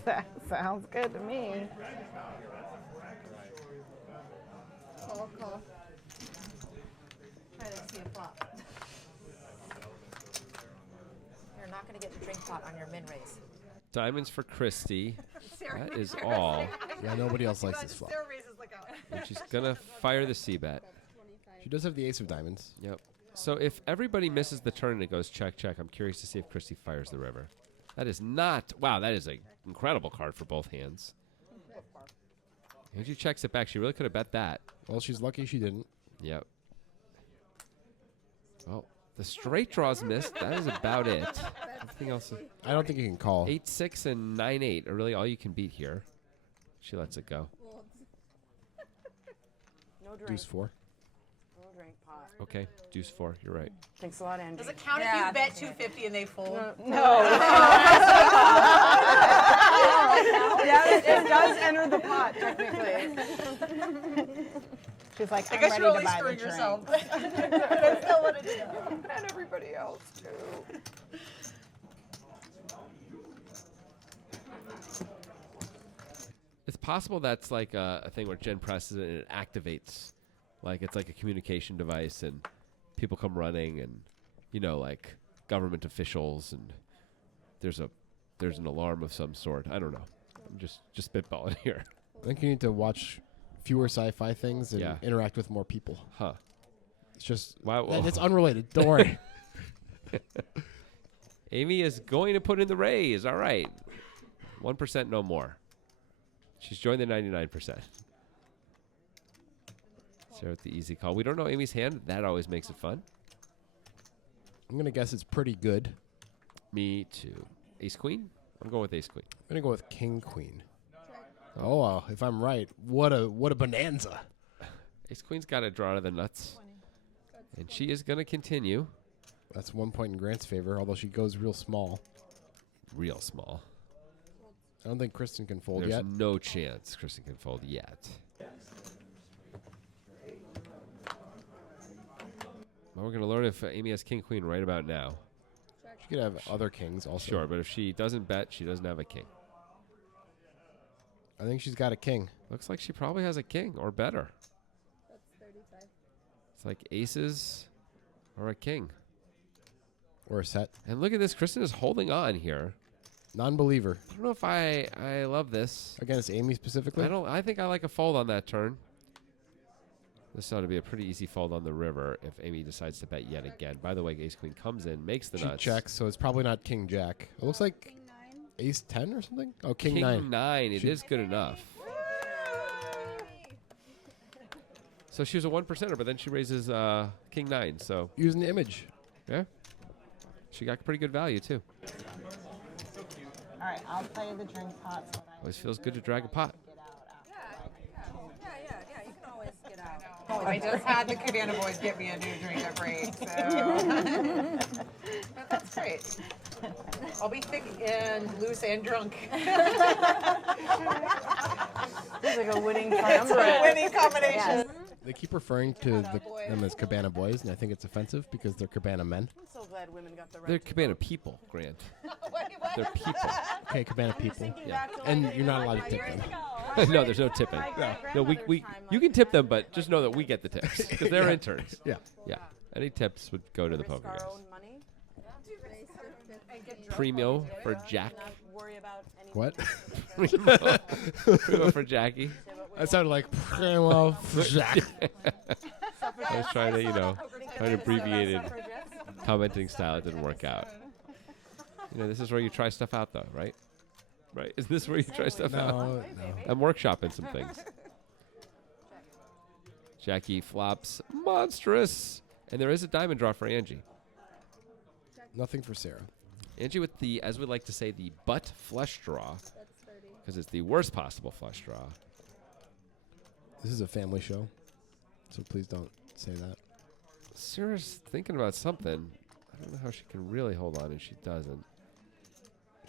That sounds good to me. Call. Try to see a flop. You're not going to get the drink pot on your min raise. Diamonds for Christy. That is all. Yeah, nobody else likes this flop. Sarah raises like a... And she's going to fire the C-bet. She does have the ace of diamonds. Yep. So if everybody misses the turn and it goes check, check, I'm curious to see if Christy fires the river. That is not... Wow, that is an incredible card for both hands. Angie checks it back. She really could have bet that. Well, she's lucky she didn't. Yep. Well, the straight draws missed. That is about it. Everything else... I don't think you can call. 8-6 and 9-8 are really all you can beat here. She lets it go. No drink. Deuce 4. No drink pot. Okay, deuce 4. You're right. Thanks a lot, Angie. Does it count if you bet 250 and they fold? No. Yeah, it does enter the pot, technically. She's like, I I'm guess ready you're to only buy the screwing drink. yourself. I still want to do. And everybody else, too. It's possible that's like a thing where Jen presses it and it activates. Like it's like a communication device and people come running and, you know, like government officials and there's an alarm of some sort. I don't know. I'm just spitballing here. I think you need to watch fewer sci-fi things and Yeah. interact with more people. Huh. It's just... Wow. And it's unrelated. Don't worry. Amy is going to put in the raise. All right. 1% no more. She's joined the 99%. Sarah with the easy call. We don't know Amy's hand. That always makes it fun. I'm going to guess it's pretty good. Me too. Ace queen? I'm going with ace queen. I'm going to go with king queen. Oh, if I'm right, what a bonanza. Ace queen's got to draw out of the nuts. And she is going to continue. That's 1 point in Grant's favor, although she goes real small. Real small. I don't think Kristen can fold There's yet. no chance Kristen can fold yet. Well, we're going to learn if Amy has king queen right about now. She could have other kings also. Sure, but if she doesn't bet, she doesn't have a king. I think she's got a king. Looks like she probably has a king or better. That's 35. It's like aces or a king. Or a set. And look at this. Kristen is holding on here. Non-believer. I don't know if I love this. Against Amy specifically? I think I like a fold on that turn. This ought to be a pretty easy fold on the river if Amy decides to bet yet again. By the way, ace queen comes in, makes the She nuts. checks, so it's probably not king jack. It looks like King 9. ace 10 or something? Oh, king, King 9. 9. It She- is good enough. So she was a 1%er, but then she raises king 9. So, Using the image. yeah. She got pretty good value, too. All right, I'll play the drink pot. So that I Always feels good to drag a pot. get out after. Yeah, you can always get out. Oh, I just had the Cabana Boys get me a new drink at break, so. But that's great. I'll be thick and loose and drunk. It's like a winning It's a triumvirate. winning combination. Yes. They keep referring to them as Cabana boys, and I think it's offensive because they're Cabana men. I'm so glad women got the right. They're Cabana people, Grant. They're people. Okay, Cabana people. Yeah. And you're not allowed to tip them. No, there's no tipping. No, we you can tip them, but just know that we get the tips because they're interns. Yeah. Yeah. Any tips would go to the poker Our guys. own money. Premio for Jack. Not worry about any. What? Primo for Jackie. That sounded like Primo Jack. I was trying to, try an abbreviated commenting style. It didn't work out. This is where you try stuff out, though, right? Right? Is this where you try stuff out? No. I'm workshopping some things. Jackie flops monstrous. And there is a diamond draw for Angie. Nothing for Sarah. Angie with the, as we like to say, the butt flush draw. Because it's the worst possible flush draw. This is a family show, so please don't say that. Sarah's thinking about something. I don't know how she can really hold on, and she doesn't.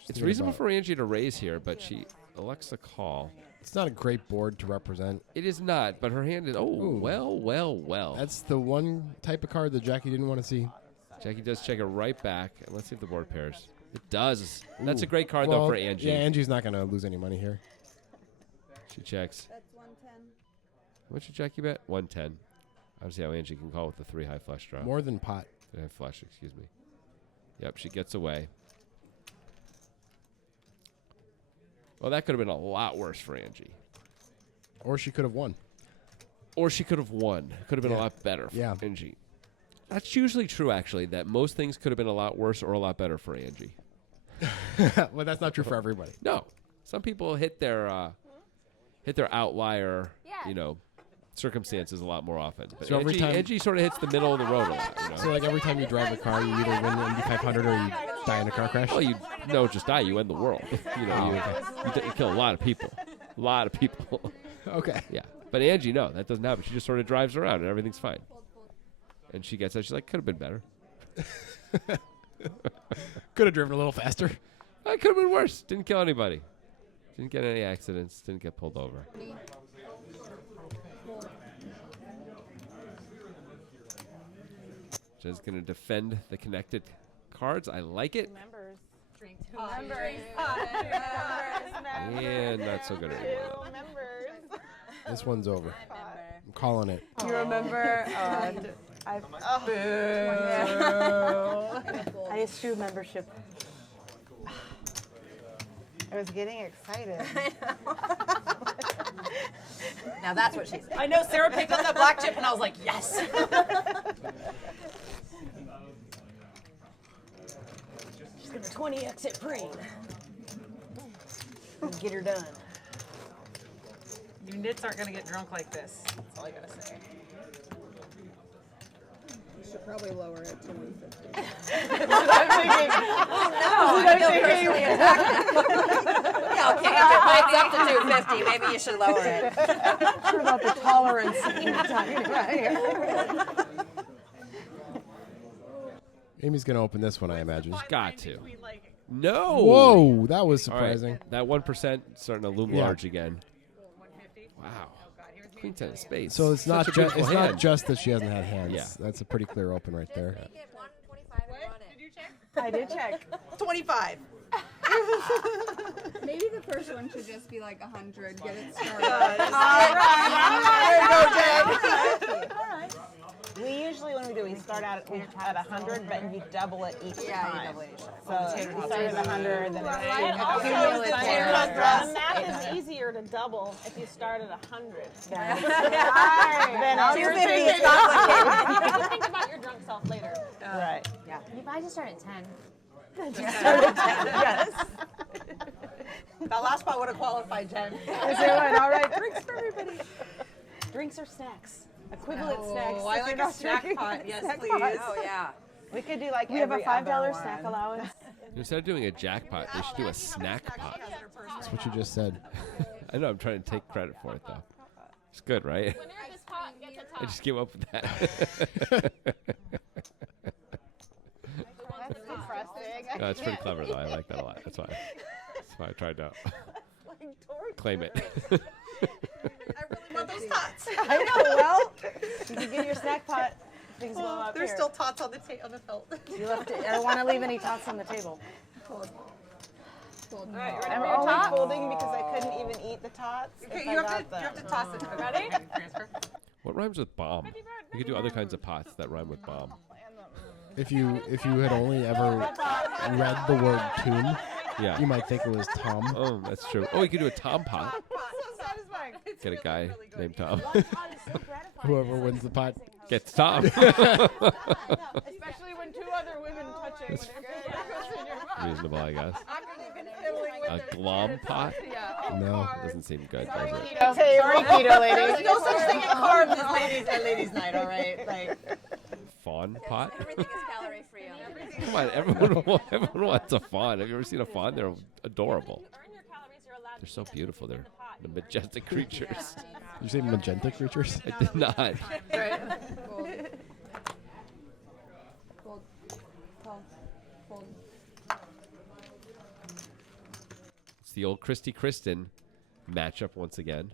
She's It's thinking reasonable about- for Angie to raise here, but she elects to call. It's not a great board to represent. It is not, but her hand is. Oh, Ooh. well. That's the one type of card that Jackie didn't want to see. Jackie does check it right back, and let's see if the board pairs. It does. That's a Ooh. great card, Well, though, for Angie. Yeah, Angie's not going to lose any money here. She checks. That's 110. What should Jackie bet? 110. I don't see how Angie can call with the 3 high flush draw. More than pot. 3 high flush, excuse me. Yep, she gets away. Well, that could have been a lot worse for Angie. Or she could have won. Or she could have won. Could have been a Yeah. lot better for Yeah. Angie. That's usually true, actually, that most things could have been a lot worse or a lot better for Angie. Well, that's not true for everybody. No. Some people hit their outlier, circumstances a lot more often. But So every time- Angie sort of hits the middle of the road a lot, So, like, every time you drive a car, you either win the Indy 500 or you die in a car crash? Well, you don't just die, you end the world. You kill a lot of people. A lot of people. Okay. Yeah. But Angie, no, that doesn't happen. She just sort of drives around and everything's fine. And she gets out. She's like, could have been better. Could have driven a little faster. It could have been worse. Didn't kill anybody. Didn't get any accidents. Didn't get pulled over. Jen's going to defend the connected cards. I like it. Members. Drink. And not so good anymore, though. Members. This one's over. I'm calling it. You remember? I eschew membership. I was getting excited. Now that's what she said. I know Sarah picked up that black chip, and I was like, yes. She's gonna 20x it green. And get her done. You nits aren't gonna get drunk like this. That's all I gotta say. You should probably lower it to 150. I feel personally attacked. Yeah, okay, if it might up to 250, maybe you should lower it. Not sure about the tolerance you're talking about here. Amy's going to open this one, I imagine. She's got to. No. Whoa, that was All right, surprising. that 1% starting to loom Yeah. large again. Wow. Queen 10 of spades. So it's not Such a just beautiful hand. that she hasn't had hands. Yeah. That's a pretty clear open right there. I did check. 25. Maybe the first one should just be like 100. Get it started. We usually, when we do, we start out at 100, but you double it each time. So you start at 100, then The math is easier to double if you start at 100. then all your 250 things is complicated. You can think about your drunk self later. right. You probably just start at 10. Yes. That last spot would have qualified, Jen. Is there one? All right, drinks for everybody. Drinks or snacks? Equivalent snacks. I if like you're a not snack drinking. pot. Yes, Snack please. pot. Oh, yeah. We could do like We have a every $5 other snack one. allowance. Instead of doing a jackpot, they should do a snack pot. That's what you just said. I know, I'm trying to take credit for it, though. It's good, right? I just came up with that. That's depressing. No, it's pretty clever, though. I like that a lot. That's why I tried to claim it. I really want those tots. I know, well, You can get your snack pot. Things go up There's here. still tots on the felt. You left it. I don't want to leave any tots on the table. I'm only folding because I couldn't even eat the tots. Okay, if you I have got to them. toss it. Ready? What rhymes with bomb? You could do other kinds of pots that rhyme with bomb. If you had only ever read the word tomb, Yeah. you might think it was Tom. Oh, that's true. Oh, you could do a Tom pot. So satisfying. Get a guy named Tom. Whoever wins the pot. Gets Tom. Especially when two other women touch it. That's When it goes in your mouth. Reasonable, I guess. After you've been fiddling with A it. glom pot? No. Doesn't seem good, does it? Sorry, keto ladies. There's no such thing as carbs as ladies' night, all right? Like, Fawn pot? Everything is calorie free. Come on, everyone wants a fawn. Have you ever seen a fawn? They're adorable. They're so beautiful. They're the majestic creatures. You say magenta creatures? I did not. Right. Fold. Fold. It's the old Christy Kristen matchup once again.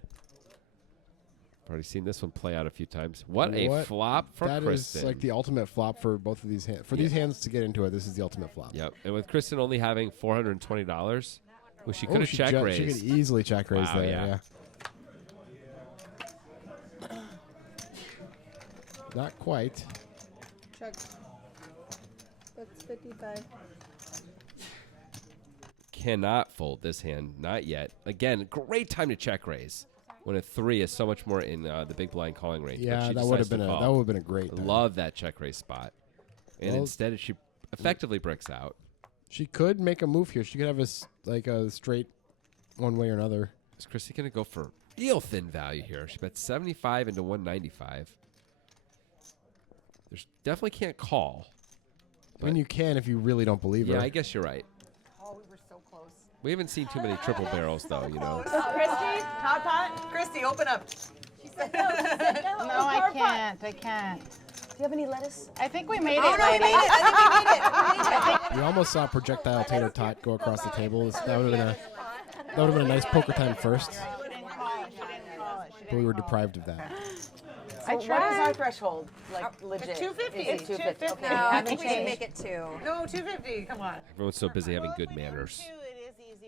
Already seen this one play out a few times. What a flop for That Kristen. is like the ultimate flop for both of these hands. For these hands to get into it, this is the ultimate flop. Yep. And with Kristen only having $420, well, she could have check She raised. could easily check raise Wow, there. yeah. Yeah. Not quite. Check. That's 55. Cannot fold this hand. Not yet. Again, great time to check raise. When a 3 is so much more in the big blind calling range. But Yeah, she that would have decides to been call. that would have been a great. time. Love that check raise spot. And Well, instead, she effectively bricks out. She could make a move here. She could have a straight one way or another. Is Christy going to go for real thin value here? She bets 75 into 195. There's definitely can't call. I mean, you can if you really don't believe her. Yeah, I guess you're right. oh, we were so close. We haven't seen too many triple barrels, though, you know. Christy, hot pot? Christy, open up. No, I can't. I can't. Do you have any lettuce? I think we made it, Oh, no, we ladies. made it. I think we made it. We almost saw projectile tater tot go across the table. That would have been a nice poker time first, but we were deprived of that. So what is our threshold? Like legit? 250. Is it 250? Okay, No, we I haven't think we should changed. make it 2. No, 250. Come on. Everyone's so busy having good manners.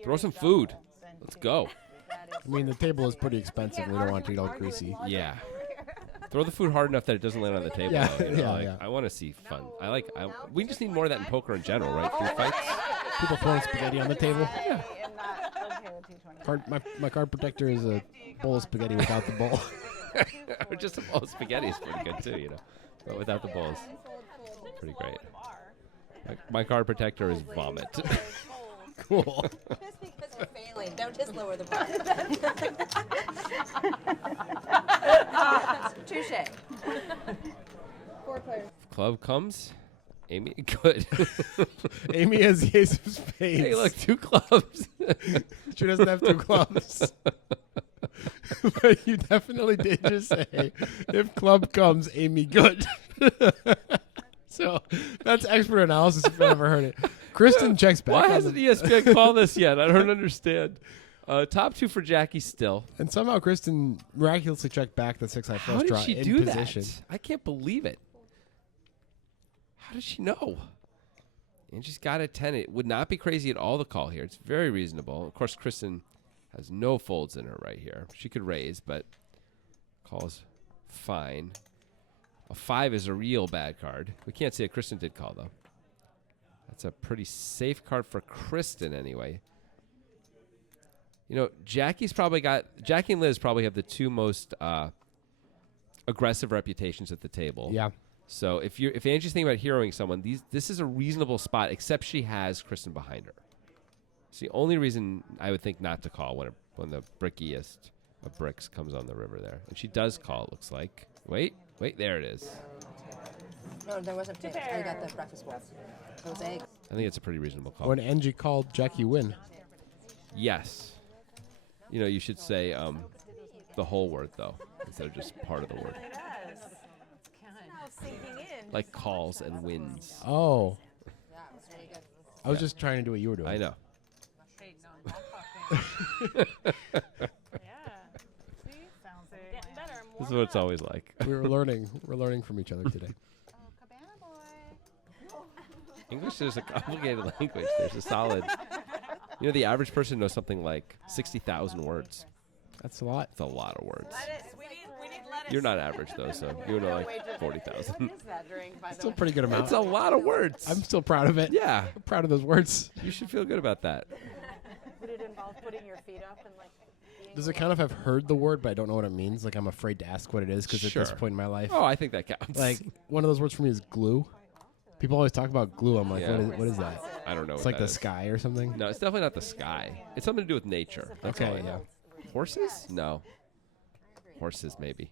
Throw some food. Let's go. I mean, the table is pretty expensive. We don't want to eat all greasy. Yeah. Throw the food hard enough that it doesn't land on the table. Yeah, though, you know, yeah, like, yeah. I want to see fun. We just need more of that in poker in general, right? Food fights. People throwing spaghetti on the table. My card protector is a bowl of spaghetti without the bowl. Or just a bowl of spaghetti is pretty good too, you know. But without the bowls, pretty great. My card protector is vomit. Cool. Just because we're failing. Don't just lower the bar. Touche. 4 players. Club comes. Amy, good. Amy has the ace of spades. Hey, look, 2 clubs. She doesn't have 2 clubs. But you definitely did just say, if club comes, Amy good. So that's expert analysis if I've ever heard it. Kristen checks back. Why on hasn't the- ESPN called this yet? I don't understand. Top 2 for Jackie still. And somehow Kristen miraculously checked back the 6-high How flush did draw she in do position. that? I can't believe it. How did she know? And she's got a 10. It would not be crazy at all to call here. It's very reasonable. Of course, Kristen has no folds in her right here. She could raise, but calls fine. A 5 is a real bad card. We can't say a Kristen did call, though. That's a pretty safe card for Kristen anyway. You know, Jackie and Liz probably have the 2 most aggressive reputations at the table. Yeah. So if Angie's thinking about heroing someone, this is a reasonable spot, except she has Kristen behind her. It's the only reason I would think not to call when the brickiest of bricks comes on the river there. And she does call, it looks like. Wait, there it is. No, there wasn't potatoes. I got the breakfast bowl. Those eggs. I think it's a pretty reasonable call. When Angie called, Jackie win. Yes. You know, you should say the whole word, though, instead of just part of the word. Like calls and wins. Oh. I was just trying to do what you were doing. I know. This is what it's always like. We're learning from each other today. English is a complicated language. There's a solid. You know, the average person knows something like 60,000 words. That's a lot. It's a lot of words. We need lettuce. You're not average though, so you know like 40,000. that drink, by the Still way? pretty good amount. It's a lot of words. I'm still proud of it. Yeah, I'm proud of those words. you should feel good about that. Would it involve putting your feet up and like? Does it count if I've heard the word but I don't know what it means? Like I'm afraid to ask what it is because at this Sure. point in my life, Oh, I think that counts. like one of those words for me is glue. People always talk about glue. I'm like, Yeah. what is that? I don't know. It's what like that the is. sky or something. No, it's definitely not the sky. It's something to do with nature. That's all I Okay, yeah. know. Horses? No. Horses, maybe.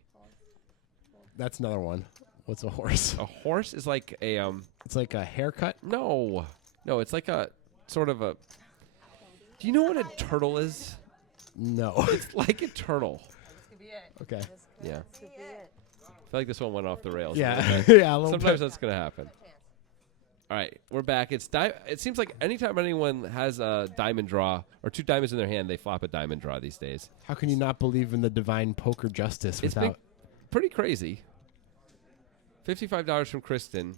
That's another one. What's a horse? A horse is like a It's like a haircut. No, it's like a sort of a. Do you know what a turtle is? No. It's like a turtle. Okay. Yeah. I feel like this one went off the rails. Yeah. A little bit. Yeah, a little Sometimes bit. that's gonna happen. All right, we're back. It seems like anytime anyone has a diamond draw or two diamonds in their hand, they flop a diamond draw these days. How can you not believe in the divine poker justice It's been without? pretty crazy. $55 from Kristen.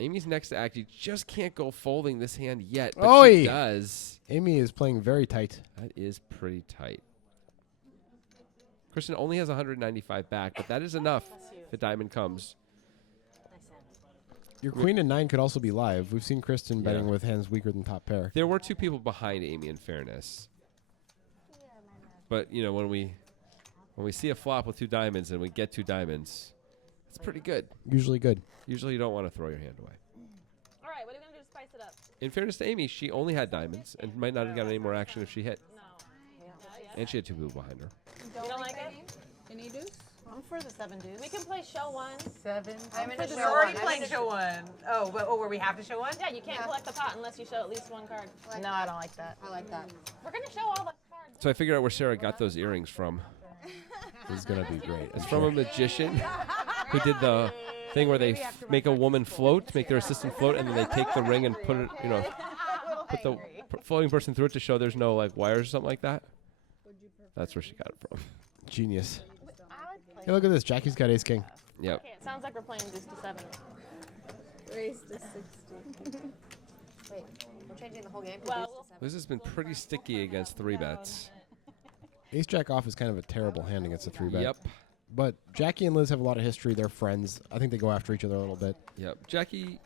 Amy's next to act. You just can't go folding this hand yet, but Oi! she does. Amy is playing very tight. That is pretty tight. Kristen only has 195 back, but that is enough if the diamond comes. Your queen and 9 could also be live. We've seen Kristen betting Yeah. with hands weaker than top pair. There were two people behind Amy, in fairness. But, you know, when we see a flop with two diamonds and we get two diamonds, it's pretty good. Usually good. Usually you don't want to throw your hand away. All right, what are we gonna do to spice it up? In fairness to Amy, she only had diamonds and might not have gotten any more action if she hit. No. And she had two people behind her. You don't like it? Any deuce? I'm for the 7 deuce. We can play show one. 7. I'm in a for the show. We're already one. playing show one. Oh, where we have to show one? Yeah, you can't collect the pot unless you show at least one card. No, I don't like that. I like that. We're gonna show all the cards. So I figured out where Sarah got those earrings from. This is gonna be great. It's from a magician who did the thing where they make a woman float, make their assistant float, and then they take the ring and put it, you know, put the floating person through it to show there's no like wires or something like that. That's where she got it from. Genius. Hey, look at this. Jackie's got ace king. Yep. Okay, it sounds like we're playing deuce to 7. Raise to 60. Wait, we're changing the whole game. Well, This has been pretty sticky against 3-bets. Ace jack off is kind of a terrible hand against a 3-bet. Yep. But Jackie and Liz have a lot of history. They're friends. I think they go after each other a little bit. Yep. Jackie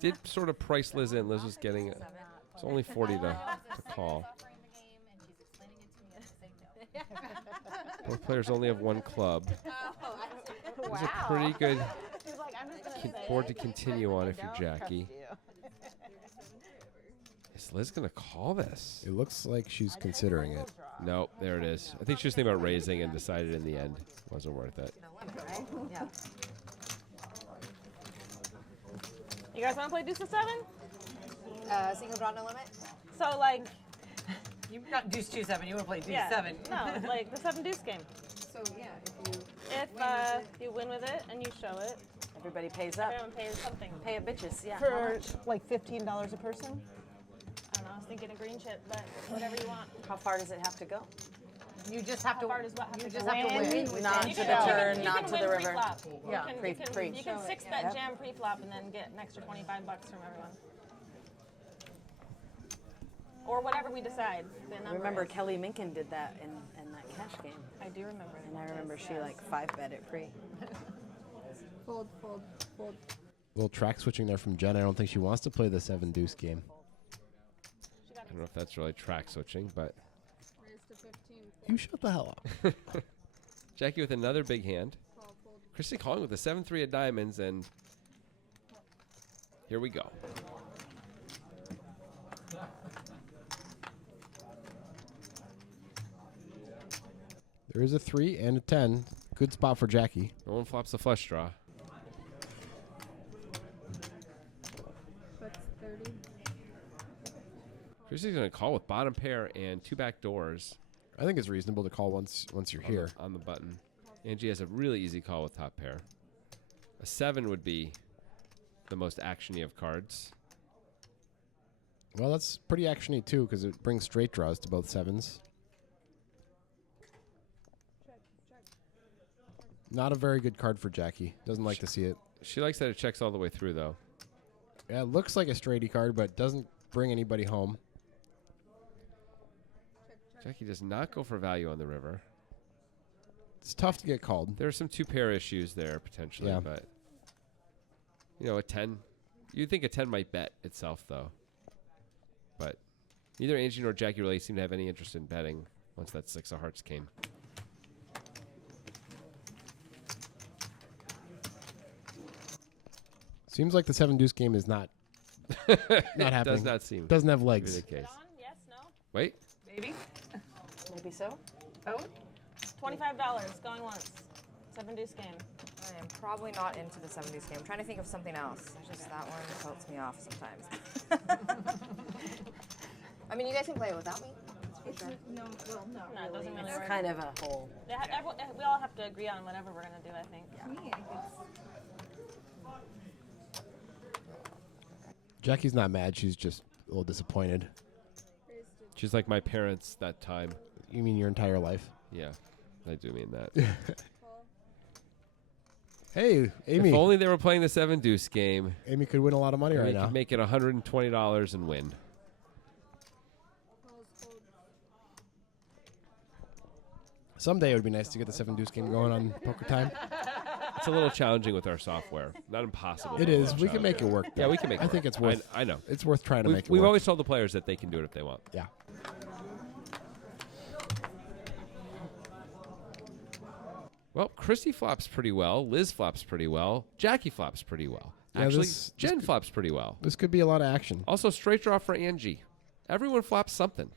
did sort of price Liz in. Liz was getting it. It's only 40 to call. Both players only have one club. These are pretty good board to continue on if you're Jackie. Is Liz going to call this? It looks like she's considering it. No, there it is. I think she was thinking about raising and decided in the end it wasn't worth it. Yeah. you guys want to play deuce to 7? Single draw, no limit? So like, You not deuce 2-7. You want to play deuce yeah, 7? no, like the 7 deuce game. So, yeah, If you win with it and you show it, Everybody pays up. everyone pays something. Pay a bitches, yeah. For like $15 a person? I don't know. I was thinking a green chip, but whatever you want. How far does it have to go? You just have to. How far does what have You to just go? have to win. Not You to the can- turn, you not can to win the river. pre-flop. Yeah. You can, Pre- you can six that Yep. jam pre-flop and then get an extra $25 from everyone. Or whatever we decide. The number Remember is. Kelly Minkin did that in that cash game. I do remember. And I remember she like 5-bet it pre. Fold, fold, fold. A little track switching there from Jen. I don't think she wants to play the 7 deuce game. I don't know if that's really track switching, but Raise to 15. You shut the hell up. Jackie with another big hand. Call, fold. Christy calling with a 7-3 of diamonds, and here we go. There is a 3 and a 10. Good spot for Jackie. No one flops the flush draw. Puts 30. Christy's going to call with bottom pair and 2 back doors I think it's reasonable to call once you're here. on the button. Angie has a really easy call with top pair. A 7 would be the most actiony of cards. Well, that's pretty actiony too because it brings straight draws to both 7s. Not a very good card for Jackie. Doesn't like to see it. She likes that it checks all the way through, though. Yeah, it looks like a straighty card, but doesn't bring anybody home. Jackie does not go for value on the river. It's tough to get called. There are some 2-pair issues there, potentially, Yeah. but, you know, a 10. You'd think a 10 might bet itself, though. But neither Angie nor Jackie really seem to have any interest in betting once that 6 of hearts came. Seems like the 7 deuce game is not happening. Does not seem Doesn't have to be legs. the case. Yes, no? Wait. Maybe. Maybe so. Oh. $25 going once. 7 deuce game. I am probably not into the 70s game. I'm trying to think of something else. Just that one tilts me off sometimes. I mean, you guys can play it without me. For sure. No, well, no. No, it doesn't really It's work. kind of a whole. We all have to agree on whatever we're going to do, I think. Me, I guess. Jackie's not mad. She's just a little disappointed. She's like my parents that time. You mean your entire life? Yeah, I do mean that. Hey, Amy. If only they were playing the 7 deuce game. Amy could win a lot of money right Amy now. could make it $120 and win. Someday it would be nice to get the 7 deuce game going on Poker Time. It's a little challenging with our software. Not impossible. It but a is. little We can make it challenging. work. Yeah, we can make it I think work. it's worth. I know. It's worth trying to make it We've work. always told the players that they can do it if they want. Yeah. Well, Christy flops pretty well. Liz flops pretty well. Jackie flops pretty well. Yeah, Actually, this Jen flops pretty well. This could be a lot of action. Also, straight draw for Angie. Everyone flops something.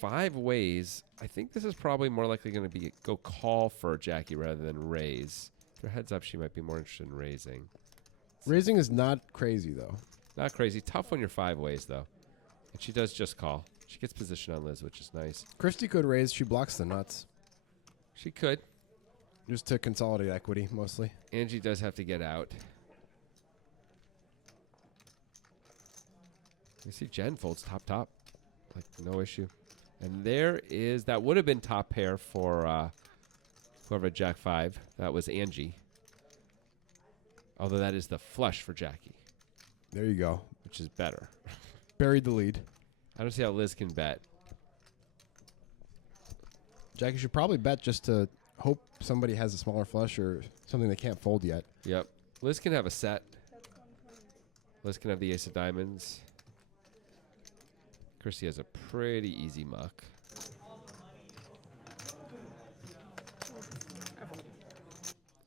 Five ways. I think this is probably more likely going to be go call for Jackie rather than raise. If her heads up, she might be more interested in raising. Raising is not crazy though. Not crazy. Tough on your 5 ways, though. And she does just call. She gets position on Liz, which is nice. Christy could raise. She blocks the nuts. She could. Just to consolidate equity, mostly. Angie does have to get out. You see Jen folds top. Like, no issue. And there is, that would have been top pair for whoever had Jack 5. That was Angie. Although that is the flush for Jackie. There you go. Which is better. Buried the lead. I don't see how Liz can bet. Jackie should probably bet just to hope somebody has a smaller flush or something they can't fold yet. Yep. Liz can have a set. Liz can have the ace of diamonds. Christy has a pretty easy muck.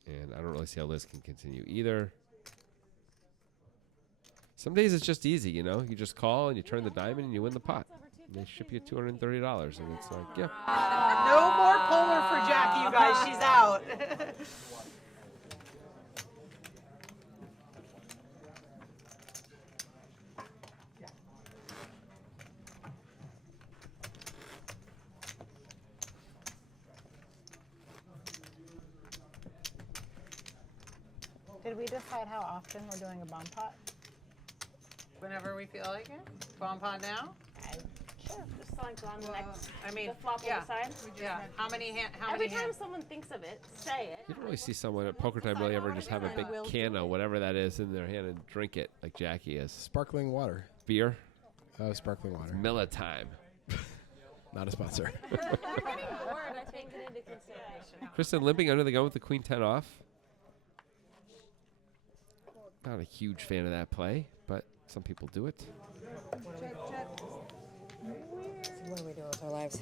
And I don't really see how Liz can continue either. Some days it's just easy, you know? You just call and you turn the diamond and you win the pot. And they ship you $230 and it's like, yeah. No more polar for Jackie, you guys. She's out. Did we decide how often we're doing a bomb pot? Whenever we feel like it. Bomb pot now? Sure, just like on the next, I mean, the flop yeah. on the side. Yeah. How many Every hands? time someone thinks of it, say it. You don't really see someone at poker time really ever just have a big can of whatever that is in their hand and drink it like Jackie is. Sparkling water. Beer? Sparkling water. Miller time. Not a sponsor. We're getting bored, I take it into consideration. Kristen limping under the gun with the queen 10 off. Not a huge fan of that play, but some people do it. So what do we do with our lives?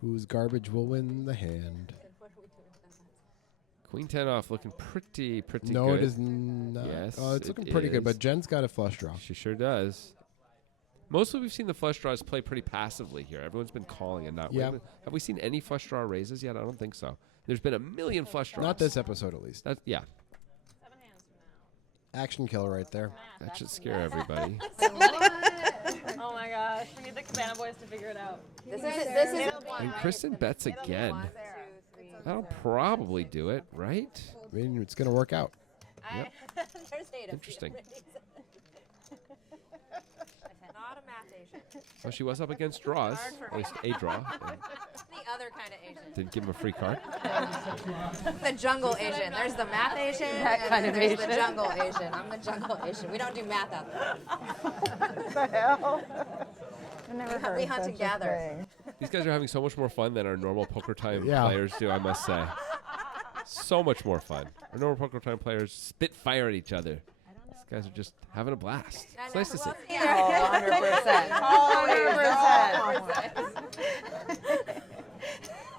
Whose garbage will win the hand? Queen 10 off looking pretty No, good. it is not. Yes, Oh, it's it looking pretty good, is. but Jen's got a flush draw. She sure does. Mostly we've seen the flush draws play pretty passively here. Everyone's been calling and not Yeah. winning. Have we seen any flush draw raises yet? I don't think so. There's been a million flush draws. Not this episode, at least. Yeah. Action killer right there. That should scare everybody. Oh my gosh, we need the Cabana Boys to figure it out. This is And Kristen bets again. That'll probably do it, right? I mean, it's going to work out. There's data. Interesting. Not a math Asian. Well, she was up against draws, at least a draw. and The other kind of Asian. Didn't give him a free card. The jungle Asian. There's the math Asian. That and kind then of there's the Asian. jungle Asian. I'm the jungle Asian. We don't do math out there. What the hell? I never heard We hunt such and a gather. thing. These guys are having so much more fun than our normal Poker Time Yeah. players do, I must say. So much more fun. Our normal Poker Time players spit fire at each other. These guys are just having a blast. It's nice to see. Oh, 100%.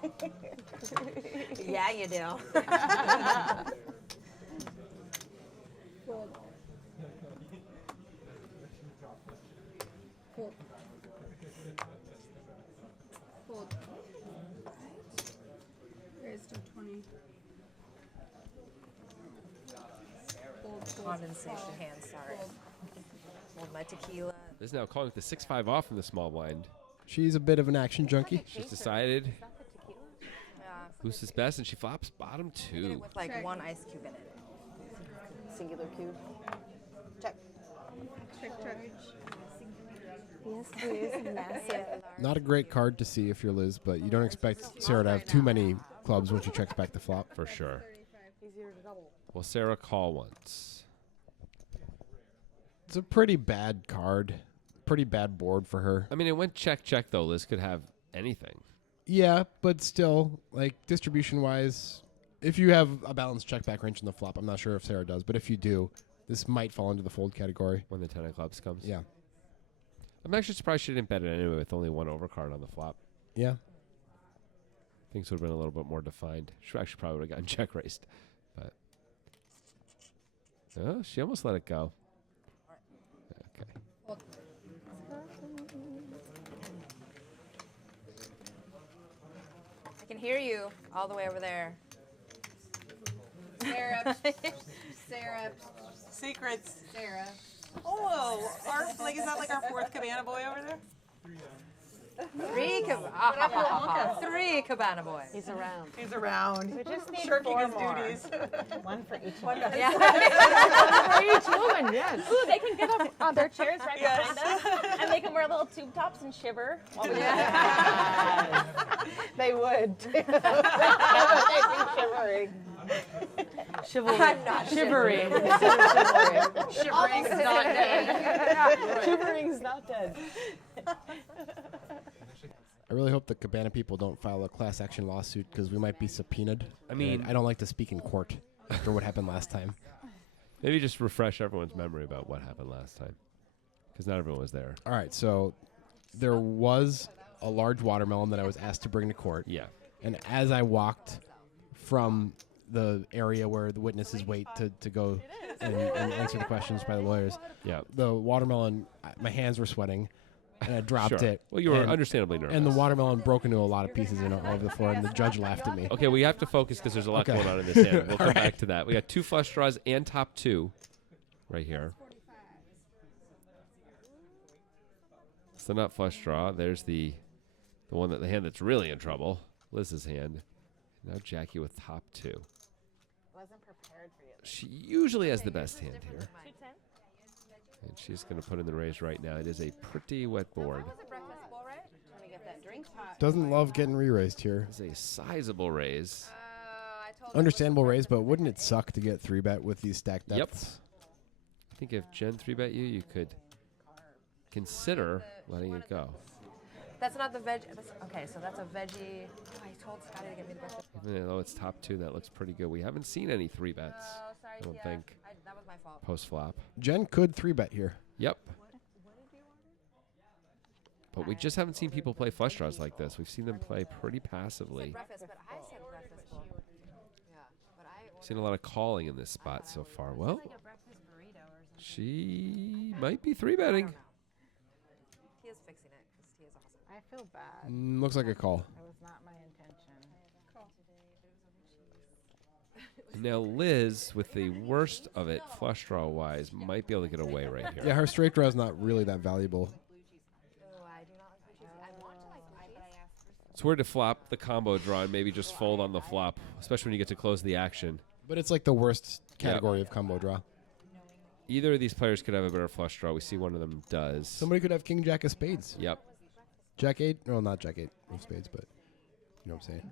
100%. Yeah, you do. Hold. Raise to 20. Condensation hand, sorry. Hold my tequila. This is now calling with the 6-5 off from the small blind. She's a bit of an action junkie. She's decided Yeah. who's his best, and she flops bottom Hit it two. with like one ice cube in it. Singular cube. Check. Check, check. Yes, please. Massive. Not a great card to see if you're Liz, but you don't expect Sarah to have too many clubs when she checks back the flop. For sure. Easier to double. Will Sarah call once? It's a pretty bad card. Pretty bad board for her. I mean, it went check, check, though. Liz could have anything. Yeah, but still, like, distribution-wise, if you have a balanced check back range in the flop, I'm not sure if Sarah does, but if you do, this might fall into the fold category. When the 10 of clubs comes. Yeah. I'm actually surprised she didn't bet it anyway with only one overcard on the flop. Yeah. Things would have been a little bit more defined. She actually probably would have gotten check raised. But oh, she almost let it go. Okay. I can hear you all the way over there. Sarah. Sarah. Secrets. Sarah. Oh, is that like our fourth cabana boy over there? Three cabana boys. He's around. He's around. We just need Shirking 4 his more. duties. One for each one. Yeah. For each woman, yes. Ooh, they can get up on their chairs right Yes. behind us, and they can wear little tube tops and shiver. While we They would. They'd be shivering. Chivalry. I'm not shivering. Shivering's not dead. Shivering's not dead. I really hope the Cabana people don't file a class action lawsuit because we might be subpoenaed. I mean- And I don't like to speak in court after what happened last time. Maybe just refresh everyone's memory about what happened last time. Because not everyone was there. All right, so there was a large watermelon that I was asked to bring to court. Yeah. And as I walked from the area where the witnesses wait to go and answer the questions by the lawyers, Yeah. the watermelon, my hands were sweating, and I dropped Sure. it. Well, you were and- understandably nervous. And the watermelon broke into a lot of pieces all over the floor, and the judge laughed at me. Okay, we have to focus because there's a lot Okay. going on in this hand. We'll come All back right. to that. We got 2 flush draws and top 2 right here. It's the nut flush draw. There's the hand that's really in trouble. Liz's hand. Now Jackie with top 2. Wasn't prepared for you. She usually has the best hand here. And she's going to put in the raise right now. It is a pretty wet board. Breakfast bowl, right? Let me get that drink hot. Doesn't love getting re-raised here. It's a sizable raise. Understandable raise, but wouldn't it suck to get 3-bet with these stacked Yep. depths? I think if Jen 3-bet you, you could consider letting it go. That's not the veg. Okay, so that's a veggie. Oh, I told Scotty to get me the breakfast bowl. Even though it's top 2, that looks pretty good. We haven't seen any 3-bets. Oh, sorry, I don't Tia. think. That was my fault. Post flop. Jen could 3-bet here. Yep. But we just haven't seen people play flush draws like this. We've seen them play pretty passively. Breakfast, but I said breakfast bowl. Yeah, but I Seen a lot of calling in this spot so far. Well, she might be 3-betting. Tia's fixing it because Tia's awesome. I feel bad. Looks like a call. That was not my intention. And now Liz, with the worst of it, flush draw wise, might be able to get away right here. Yeah, her straight draw is not really that valuable. It's weird to flop the combo draw and maybe just fold on the flop, especially when you get to close the action. But it's like the worst category of combo draw. Either of these players could have a better flush draw. We see one of them does. Somebody could have king jack of spades. Yep. Jack 8. Well, not jack 8 of spades, but you know what I'm saying.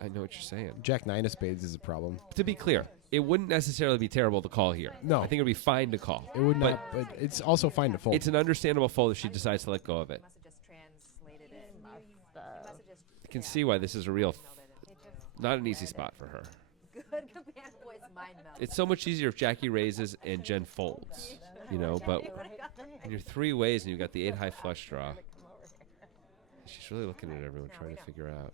I know what you're saying. Jack 9 of spades is a problem. To be clear, it wouldn't necessarily be terrible to call here. No. I think it would be fine to call. It would not, but it's also fine to fold. It's an understandable fold if she decides to let go of it. You can see why this is a real, not an easy spot for her. Good command voice mind meld. It's so much easier if Jackie raises and Jen folds, you know, but when you're 3 ways and you've got the 8 high flush draw, she's really looking at everyone trying to figure out,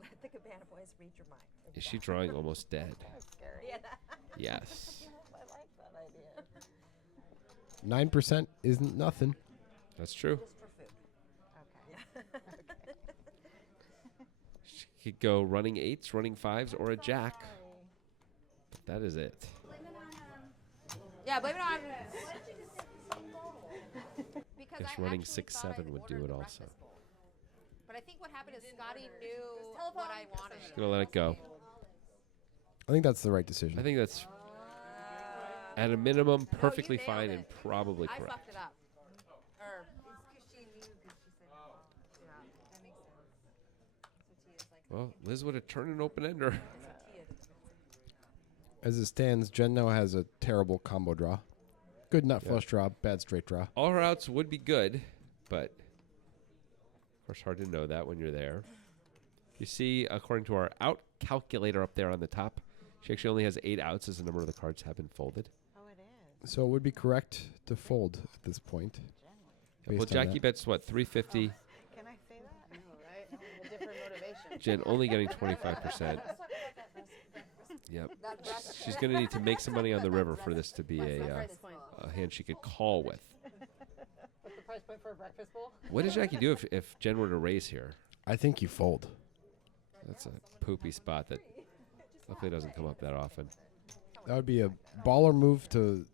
Let the cabana boys read your mind. is she drawing almost dead? Yes. 9% isn't nothing. That's true. She could go running 8s, running 5s, or a jack. But that is it. Yeah, blame it on. I guess running 6-7 would do it also. But I think what happened is Scotty knew what I wanted. She's going to let it go. I think that's the right decision. I think that's, at a minimum, perfectly fine and probably I correct. fucked it up. Well, Liz would have turned an open-ender. As it stands, Jen now has a terrible combo draw. Good nut flush draw, bad straight draw. All her outs would be good, but of course hard to know that when you're there. You see, according to our out calculator up there on the top, she actually only has 8 outs as the number of the cards have been folded. So it would be correct to fold at this point. Well, based on Jackie that. bets, what, 350? Can I say that? I know, right? A different motivation. Jen only getting 25%. Yep. She's going to need to make some money on the river for this to be a hand she could call with. What's the price point for a breakfast bowl? What does Jackie do if Jen were to raise here? I think you fold. That's a poopy spot that luckily doesn't come up that often. That would be a baller move to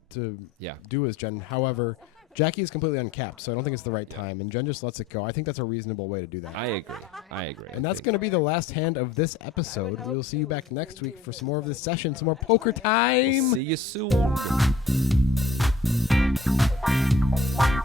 do as Jen. However, Jackie is completely uncapped, so I don't think it's the right time, and Jen just lets it go. I think that's a reasonable way to do that. I agree. And that's going to be the last hand of this episode. We will see you back next week for some more of this session, some more poker time. See you soon. Wow.